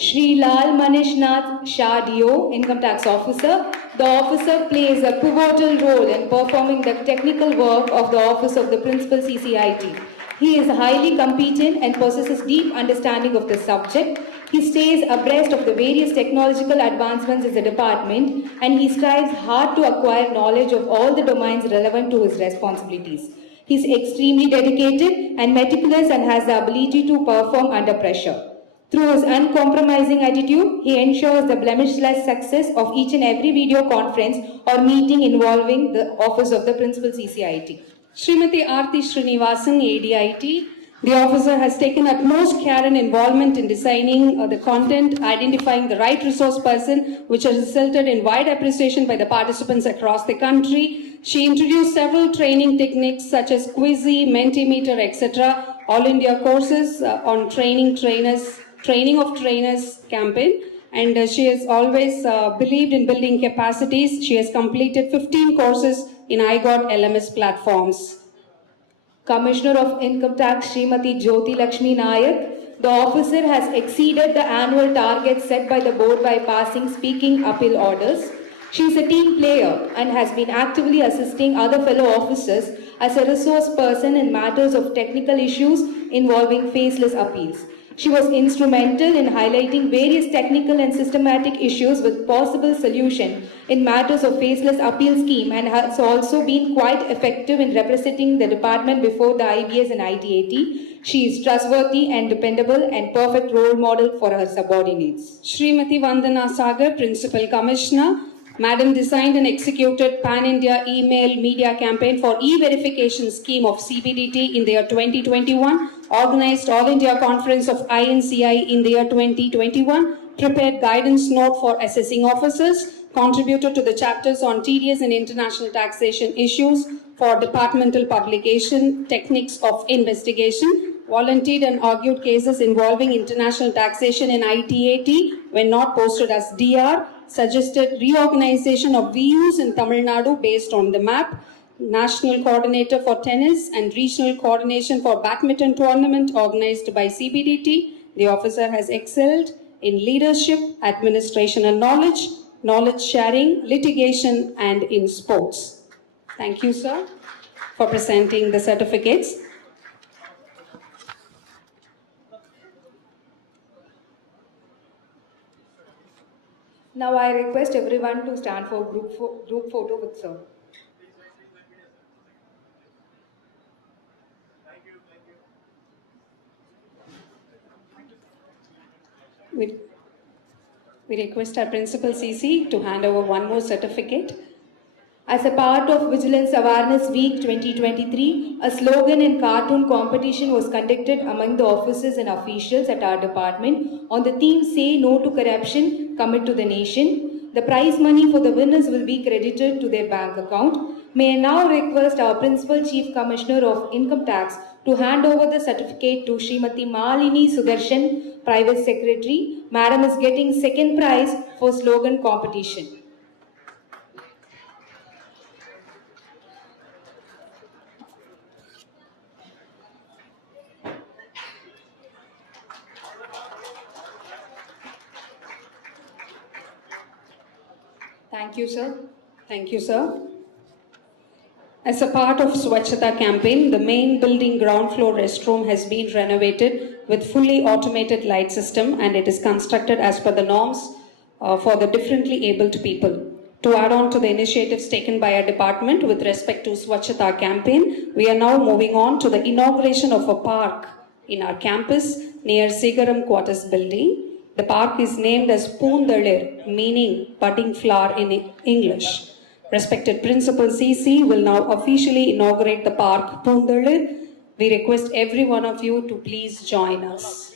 Shri Lal Manishnath Shah DO, Income Tax Officer. The officer plays a pivotal role in performing the technical work of the Office of the Principal CCIT. He is highly competent and possesses deep understanding of the subject. He stays abreast of the various technological advancements in the department and he strives hard to acquire knowledge of all the domains relevant to his responsibilities. He is extremely dedicated and meticulous and has the ability to perform under pressure. Through his uncompromising attitude, he ensures the blemishless success of each and every video conference or meeting involving the Office of the Principal CCIT. Srimati Aarti Srinivasan, ADIT. The officer has taken utmost care and involvement in designing the content, identifying the right resource person, which has resulted in wide appreciation by the participants across the country. She introduced several training techniques such as Quizzy, Mentimeter, etc., all India courses on training of trainers campaign, and she has always believed in building capacities. She has completed 15 courses in iGot LMS platforms. Commissioner of Income Tax Srimati Jyoti Lakshmi Nayak. The officer has exceeded the annual target set by the board by passing speaking appeal orders. She is a team player and has been actively assisting other fellow officers as a resource person in matters of technical issues involving faceless appeals. She was instrumental in highlighting various technical and systematic issues with possible solution in matters of faceless appeal scheme and has also been quite effective in representing the department before the IBS and ITAT. She is trustworthy and dependable and perfect role model for her subordinates. Srimati Vandana Sagar, Principal Commissioner. Madam designed and executed Pan-India email media campaign for e-verification scheme of CBDT in the year 2021, organized All India Conference of INCI in the year 2021, prepared guidance note for assessing officers, contributed to the chapters on TDS and international taxation issues for departmental publication, techniques of investigation, volunteered and argued cases involving international taxation in ITAT when not posted as DR, suggested reorganization of VUs in Tamil Nadu based on the map, national coordinator for tennis and regional coordination for badminton tournament organized by CBDT. The officer has excelled in leadership, administration and knowledge sharing, litigation and in sports. Thank you, sir, for presenting the certificates. Now I request everyone to stand for group photo with sir. We request our Principal CC to hand over one more certificate. As a part of Vigilance Awareness Week 2023, a slogan and cartoon competition was conducted among the officers and officials at our department on the theme Say No to Corruption, Commit to the Nation. The prize money for the winners will be credited to their bank account. May I now request our Principal Chief Commissioner of Income Tax to hand over the certificate to Srimati Malini Sudarshan, Private Secretary. Madam is getting second prize for slogan competition. Thank you, sir. Thank you, sir. As a part of Swachhata campaign, the main building ground floor restroom has been renovated with fully automated light system, and it is constructed as per the norms for the differently abled people. To add on to the initiatives taken by our department with respect to Swachhata campaign, we are now moving on to the inauguration of a park in our campus near Sigaram Quarters building. The park is named as Poondalir, meaning budding flower in English. Respected Principal CC will now officially inaugurate the park Poondalir. We request every one of you to please join us.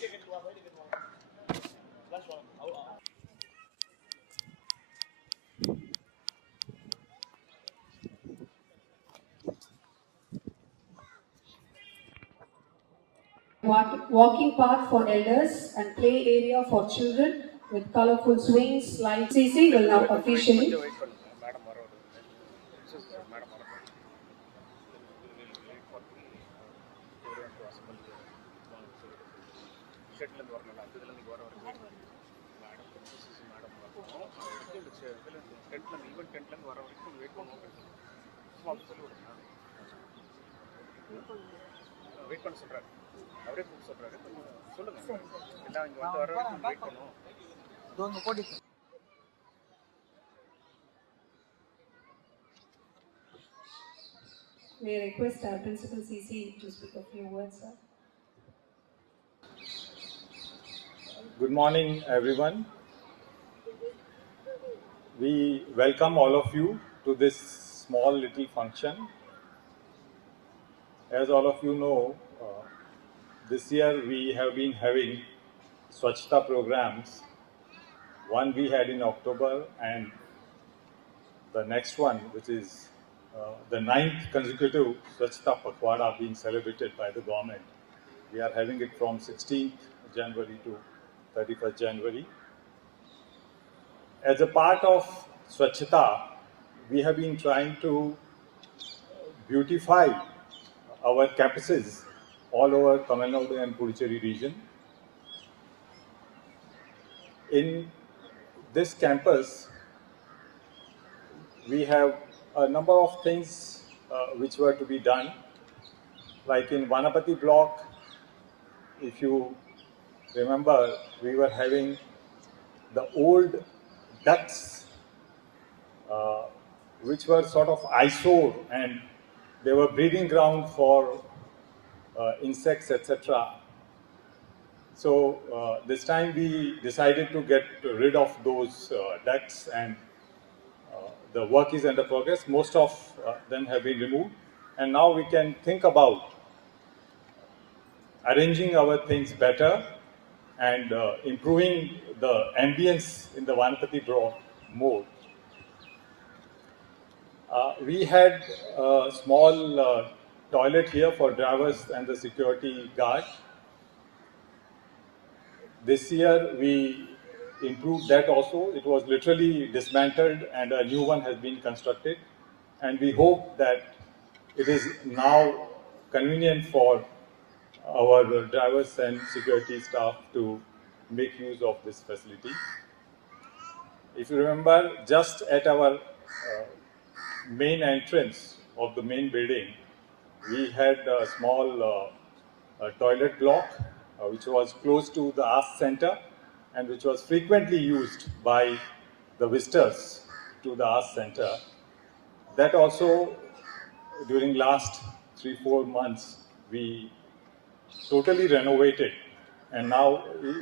Walking path for elders and play area for children with colorful swings, slides. CC will now officially. Wait பண்ண சொல்றாரு அவரே கூப்பிட்டு சொல்றாரு சொல்லுங்க எல்லாம் இங்க வந்து வர வரைக்கும் வெயிட் பண்ணுவோம். May I request our Principal CC to speak a few words, sir? Good morning, everyone. We welcome all of you to this small little function. As all of you know, this year we have been having Swachhata programs. One we had in October, and the next one, which is the 9th consecutive Swachhata Pakhwada being celebrated by the government. We are having it from 16th January to 31st January. As a part of Swachhata, we have been trying to beautify our campuses all over Tamil Nadu and Puducherry region. In this campus, we have a number of things which were to be done. Like in Vanapati block, if you remember, we were having the old ducts which were sort of eyesore, and they were breeding ground for insects, etc. So this time we decided to get rid of those ducts, and the work is under progress. Most of them have been removed, and now we can think about arranging our things better and improving the ambience in the Vanapati block more. We had a small toilet here for drivers and the security guard. This year we improved that also. It was literally dismantled and a new one has been constructed, and we hope that it is now convenient for our drivers and security staff to make use of this facility. If you remember, just at our main entrance of the main building, we had a small toilet block which was close to the Ask Center and which was frequently used by the visitors to the Ask Center. That also, during last 3-4 months, we totally renovated, and now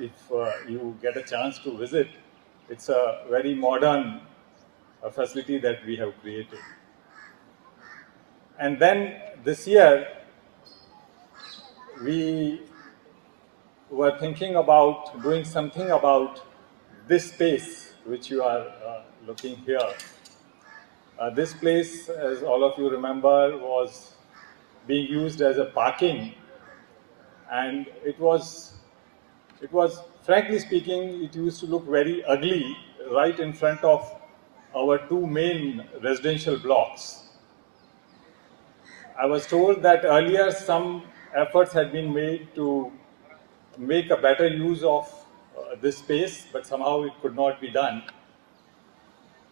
if you get a chance to visit, it's a very modern facility that we have created. And then this year we were thinking about doing something about this space which you are looking here. This place, as all of you remember, was being used as a parking and it was frankly speaking, it used to look very ugly right in front of our two main residential blocks. I was told that earlier some efforts had been made to make a better use of this space, but somehow it could not be done.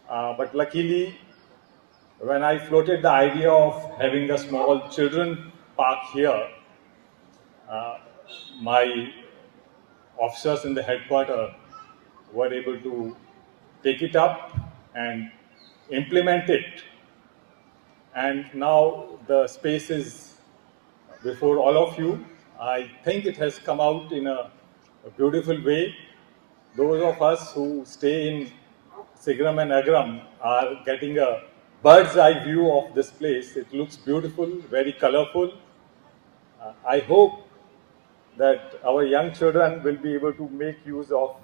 But luckily, when I floated the idea of having a small children park here, my officers in the headquarters were able to take it up and implement it. And now the space is before all of you. I think it has come out in a beautiful way. Those of us who stay in Sigram and Agram are getting a bird's eye view of this place. It looks beautiful, very colorful. I hope that our young children will be able to make use of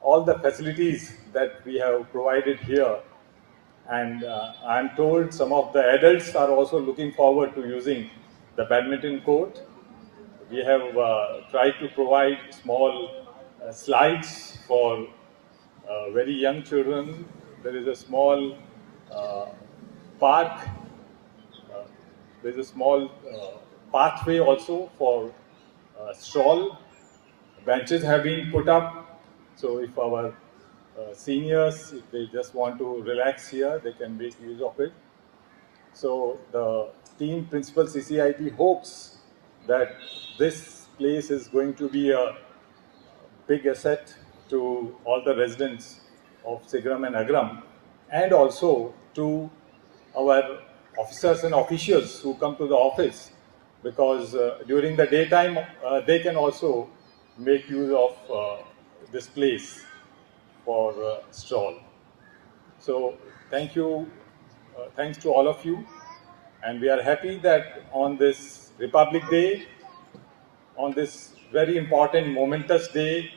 all the facilities that we have provided here. And I'm told some of the adults are also looking forward to using the badminton court. We have tried to provide small slides for very young children. There is a small uh, park. There is a small pathway also for stroll. Benches have been put up, so if our seniors, if they just want to relax here, they can make use of it. So the team principal CCIT hopes that this place is going to be a big asset to all the residents of Sigram and Agram, and also to our officers and officials who come to the office, because during the daytime they can also make use of this place for stroll. So thank you, thanks to all of you, and we are happy that on this Republic Day, on this very important momentous day,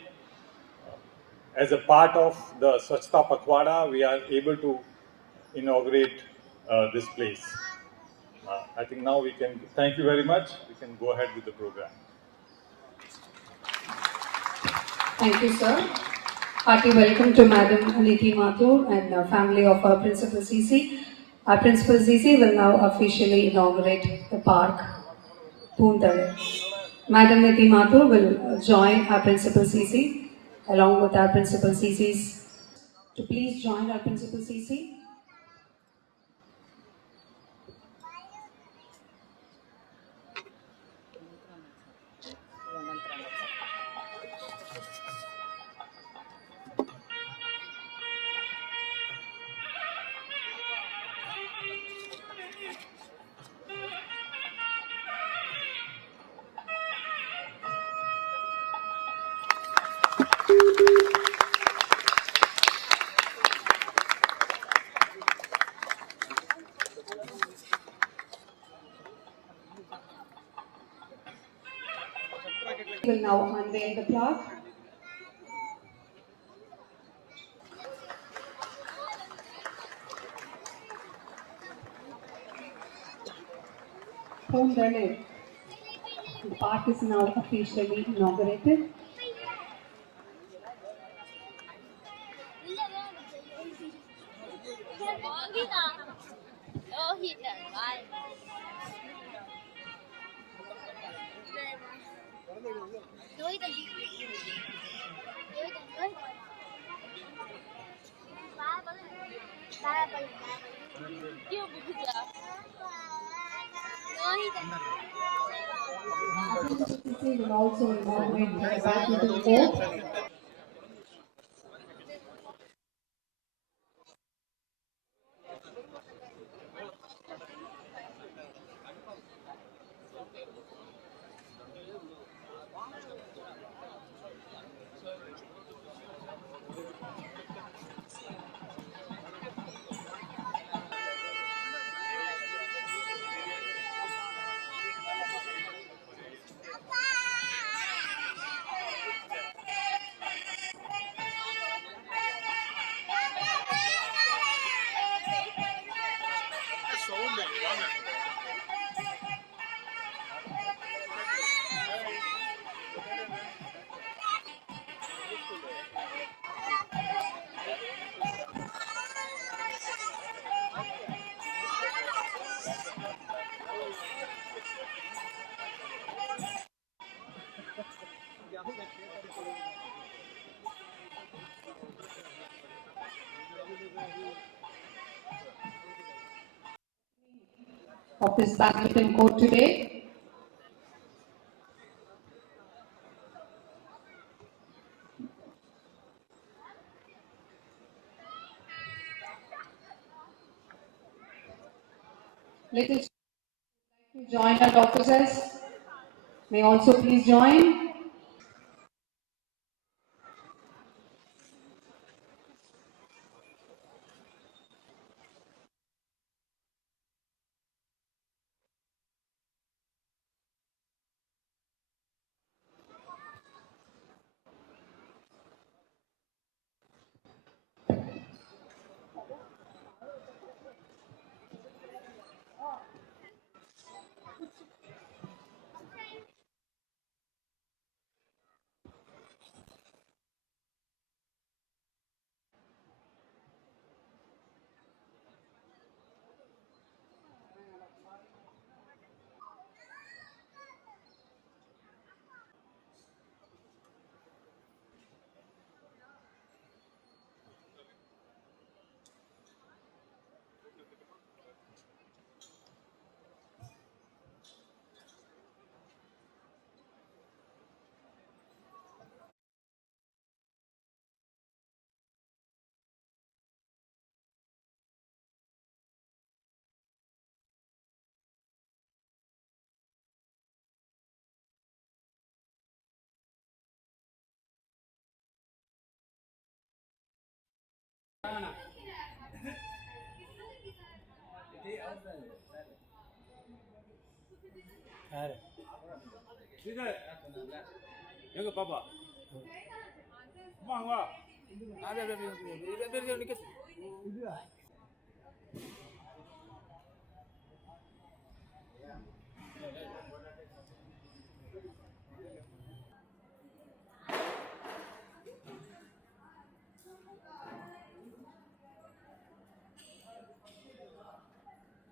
as a part of the Swachhta Pakhwada, we are able to inaugurate this place. I think now we can, thank you very much. We can go ahead with the program. Thank you, sir. Hearty welcome to Madam Niti Mathur and family of our Principal CC. Our Principal CC will now officially inaugurate the park, Poondale. Madam Niti Mathur will join our Principal CC along with our Principal CCs to please join our Principal CC. We will now unveil the plaque. Poondale. The park is now officially inaugurated. We will also inaugurate the badminton court. of this badminton court today. Little to join our officers may also please join. எங்க பாப்பா வாங்க வா